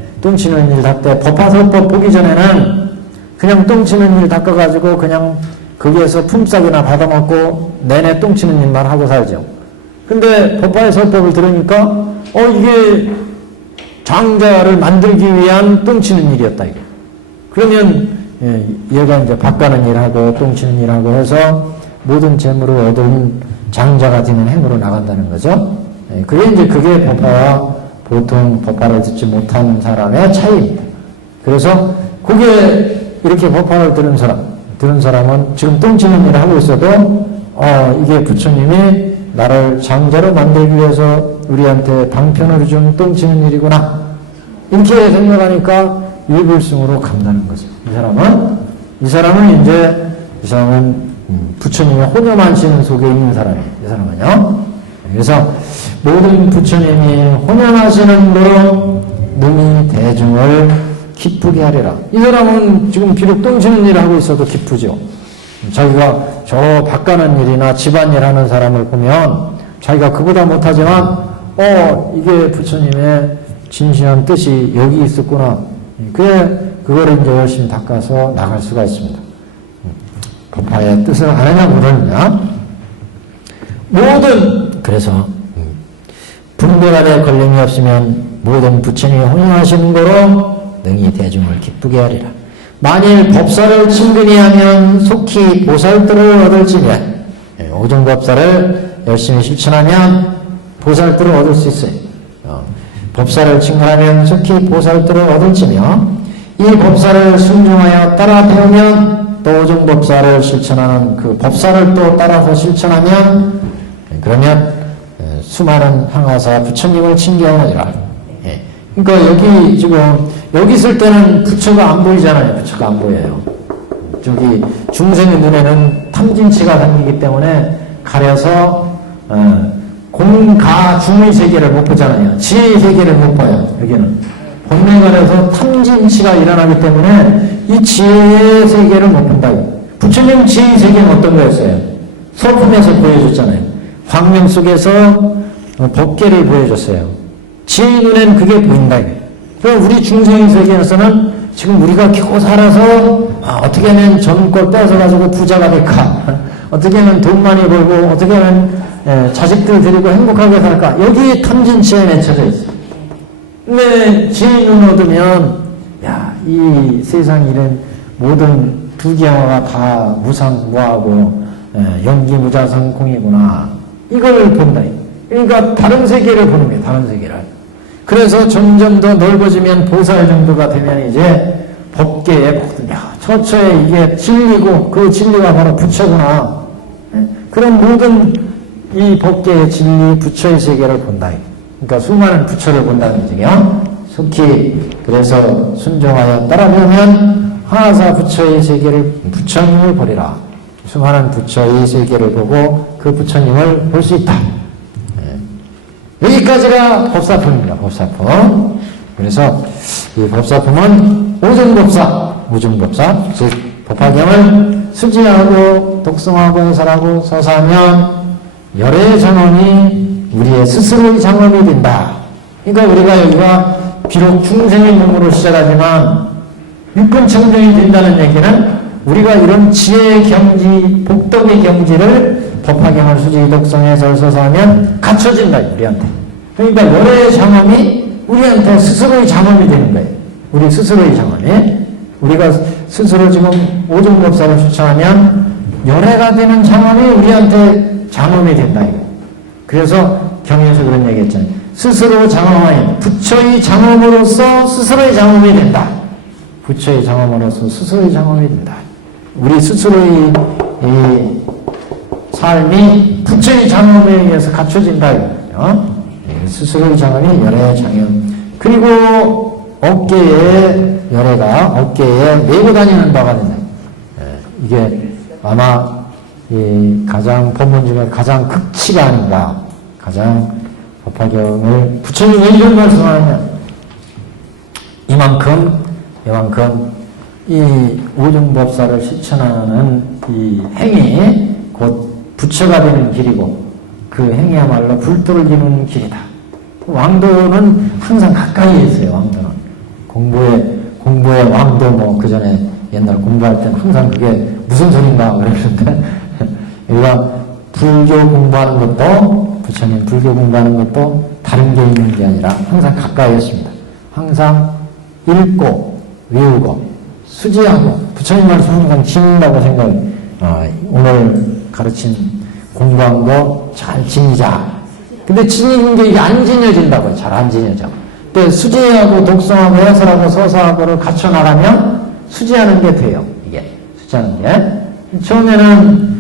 법화설법 보기 전에는 그냥 똥치는 일 닦아가지고 그냥 거기에서 품삯이나 받아먹고 내내 똥치는 일만 하고 살죠. 근데 법화의 설법을 들으니까 이게 장자를 만들기 위한 똥치는 일이었다 이거. 그러면 얘가 이제 밭가는 일하고 똥치는 일하고 해서 모든 재물을 얻은 장자가 되는 행으로 나간다는 거죠. 그게 법화와 보통 법화를 듣지 못하는 사람의 차이입니다. 그래서 그게 이렇게 법화를 들은 사람은 지금 똥치는 일을 하고 있어도 이게 부처님이 나를 장자로 만들기 위해서 우리한테 방편을 준 똥치는 일이구나. 이렇게 생각하니까 일불승으로 간다는 거죠. 이 사람은 부처님의 혼용하시는 속에 있는 사람이에요. 이 사람은요. 그래서 모든 부처님이 혼용하시는 대로 능히 대중을 기쁘게 하리라. 이 사람은 지금 비록 똥치는 일을 하고 있어도 기쁘죠. 자기가 저 밭가는 일이나 집안일 하는 사람을 보면 자기가 그보다 못하지만 이게 부처님의 진실한 뜻이 여기 있었구나. 그거를 이제 열심히 닦아서 나갈 수가 있습니다. 법화의 뜻을 아느냐 모르느냐. 모든 그래서 분별하되 권령이 없으면 모든 부처님이 혼용하시는 거로 능히 대중을 기쁘게 하리라. 만일 법사를 친근히 하면 속히 보살도를 얻을지면 오종법사를 열심히 실천하면 보살도를 얻을 수 있어요. 법사를 친근하면 속히 보살도를 얻을지며 이 법사를 순종하여 따라 배우면 또 오종법사를 실천하는 그 법사를 또 따라서 실천하면 그러면 수많은 항화사 부처님을 친경하리라. 그러니까 여기 지금 여기 있을 때는 부처가 안 보이잖아요. 부처가 안 보여요. 저기 중생의 눈에는 탐진치가 생기기 때문에 가려서 공가 중의 세계를 못 보잖아요. 지혜의 세계를 못 봐요. 여기는 본래 가려서 탐진치가 일어나기 때문에 이 지혜의 세계를 못 본다. 부처님 지혜의 세계는 어떤 거였어요? 소품에서 보여줬잖아요. 광명 속에서 법계를 보여줬어요. 지혜의 눈에는 그게 보인다. 그럼 우리 중생의 세계에서는 지금 우리가 겨우 살아서 어떻게 하면 전권 뺏어가지고 부자가 될까? 어떻게 하면 돈 많이 벌고 어떻게 하면 자식들 데리고 행복하게 살까? 여기 탐진치에 맺혀져 있어요. 근데 지혜의 눈 얻으면 이 세상 이런 모든 두기영화가 다 무상무하고 연기무자성공이구나. 이걸 본다. 그러니까 다른 세계를 보는 거예요. 다른 세계를. 그래서 점점 더 넓어지면 보살 정도가 되면 이제 법계에 처처에 이게 진리고 그 진리가 바로 부처구나. 그런 모든 이 법계의 진리 부처의 세계를 본다. 그러니까 수많은 부처를 본다는 얘기야. 속히 그래서 순종하여 따라보면 하사 부처의 세계를 부처님을 보리라. 수많은 부처의 세계를 보고 그 부처님을 볼 수 있다. 여기까지가 법사품입니다. 법사품. 그래서 이 법사품은 오종법사, 즉 법화경을 수지하고 독성하고 해설하고 서사하면 열의 장엄이 우리의 스스로의 장엄이 된다. 그러니까 우리가 여기가 비록 중생의 몸으로 시작하지만 육근청정이 된다는 얘기는 우리가 이런 지혜의 경지, 복덕의 경지를 법화경을 수지 독성해서 서사하면 갖춰진다, 우리한테. 그러니까 열의 장엄이 우리한테 스스로의 장엄이 되는 거예요. 우리 스스로의 장엄이. 우리가 스스로 지금 오종법사를 추천하면 열애가 되는 장엄이 우리한테 장엄이 된다, 이거. 그래서 경에서 그런 얘기 했잖아요. 스스로 장엄하여 부처의 장엄으로서 스스로의 장엄이 된다. 부처의 장엄으로서 스스로의 장엄이 된다. 우리 스스로의 이 삶이 부처의 장엄에 의해서 갖춰진다. 스스로의 장엄이 열애의 장엄. 그리고 어깨에 열애가 어깨에 메고 다니는 바가 된다. 이게 아마 이 가장 법문 중에 가장 극치가 아닌가. 가장 법화경을 부처님 왜 이런 말씀을 하냐. 이만큼 이 오종법사를 실천하는 이 행위 곧 부처가 되는 길이고 그 행위야말로 불도를 이루는 길이다. 왕도는 항상 가까이에 있어요. 왕도는 공부의 왕도 뭐 그 전에 옛날 공부할 때는 항상 그게 무슨 소린가 그러는데 우리가 불교 공부하는 것도 부처님 불교 공부하는 것도 다른 게 있는 게 아니라 항상 가까이에 있습니다. 항상 읽고 외우고 수지하고 부처님 말씀 항상 지닌다고 생각해요. 오늘 가르친 공부한 거 잘 지니자. 근데 지니는 게 이게 안 지녀진다고요. 잘 안 지녀져. 근데 수지하고 독성하고 해설하고 서사하고를 갖춰 나가면 수지하는 게 돼요. 이게 수지하는 게. 처음에는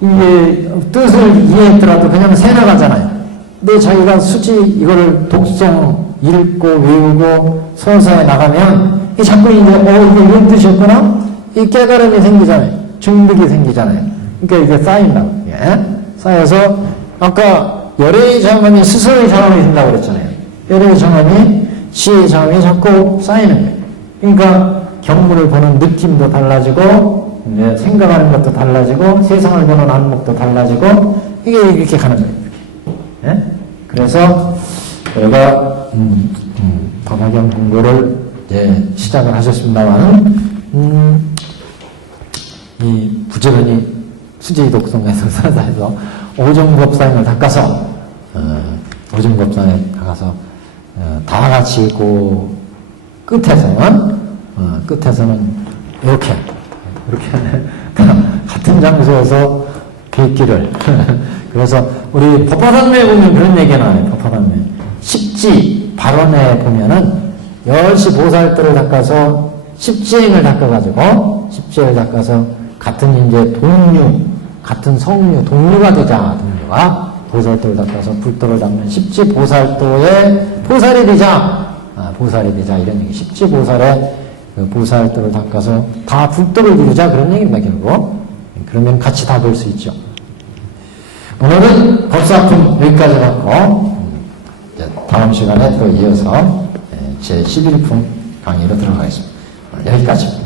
이게 뜻을 이해했더라도 그냥 새나가잖아요. 근데 자기가 수지 이거를 독성 읽고 외우고 서사에 나가면 이 자꾸 이제 이게 이런 뜻이었구나? 이 깨달음이 생기잖아요. 중득이 생기잖아요. 그러니까 이게 쌓인다고. 쌓여서 아까 열애의 장엄이 스스로의 장엄이 된다고 그랬잖아요. 열애의 장엄이 지혜의 장엄이 자꾸 쌓이는 거예요. 그러니까 경물을 보는 느낌도 달라지고 이제 생각하는 것도 달라지고 세상을 보는 안목도 달라지고 이게 이렇게 가는 거예요. 그래서 우리가 법화경 공부를 이제 시작을 하셨습니다만 이 부지런히 수지 독성에서 사사해서 오종법사임을 닦아서 고증법상에 가서 다 같이 있고 끝에서는 이렇게 같은 장소에서 뵙기를 그래서 우리 법화산매에 보면 그런 얘기가 나와요. 법화산매 십지 발언에 보면은 10시 보살들을 닦아서 십지행을 닦아가지고 십지행을 닦아서 같은 이제 동류 같은 성류 동류가 되자 동류가 보살도를 닦아서 불도를 닦는 십지 보살도의 보살이 되자 보살이 되자 이런 얘기. 십지 보살의 그 보살도를 닦아서 다 불도를 이루자 그런 얘기입니다. 결국 그러면 같이 다 볼 수 있죠. 오늘은 법사품 여기까지 하고 다음 시간에 또 이어서 제 11품 강의로 들어가겠습니다. 여기까지.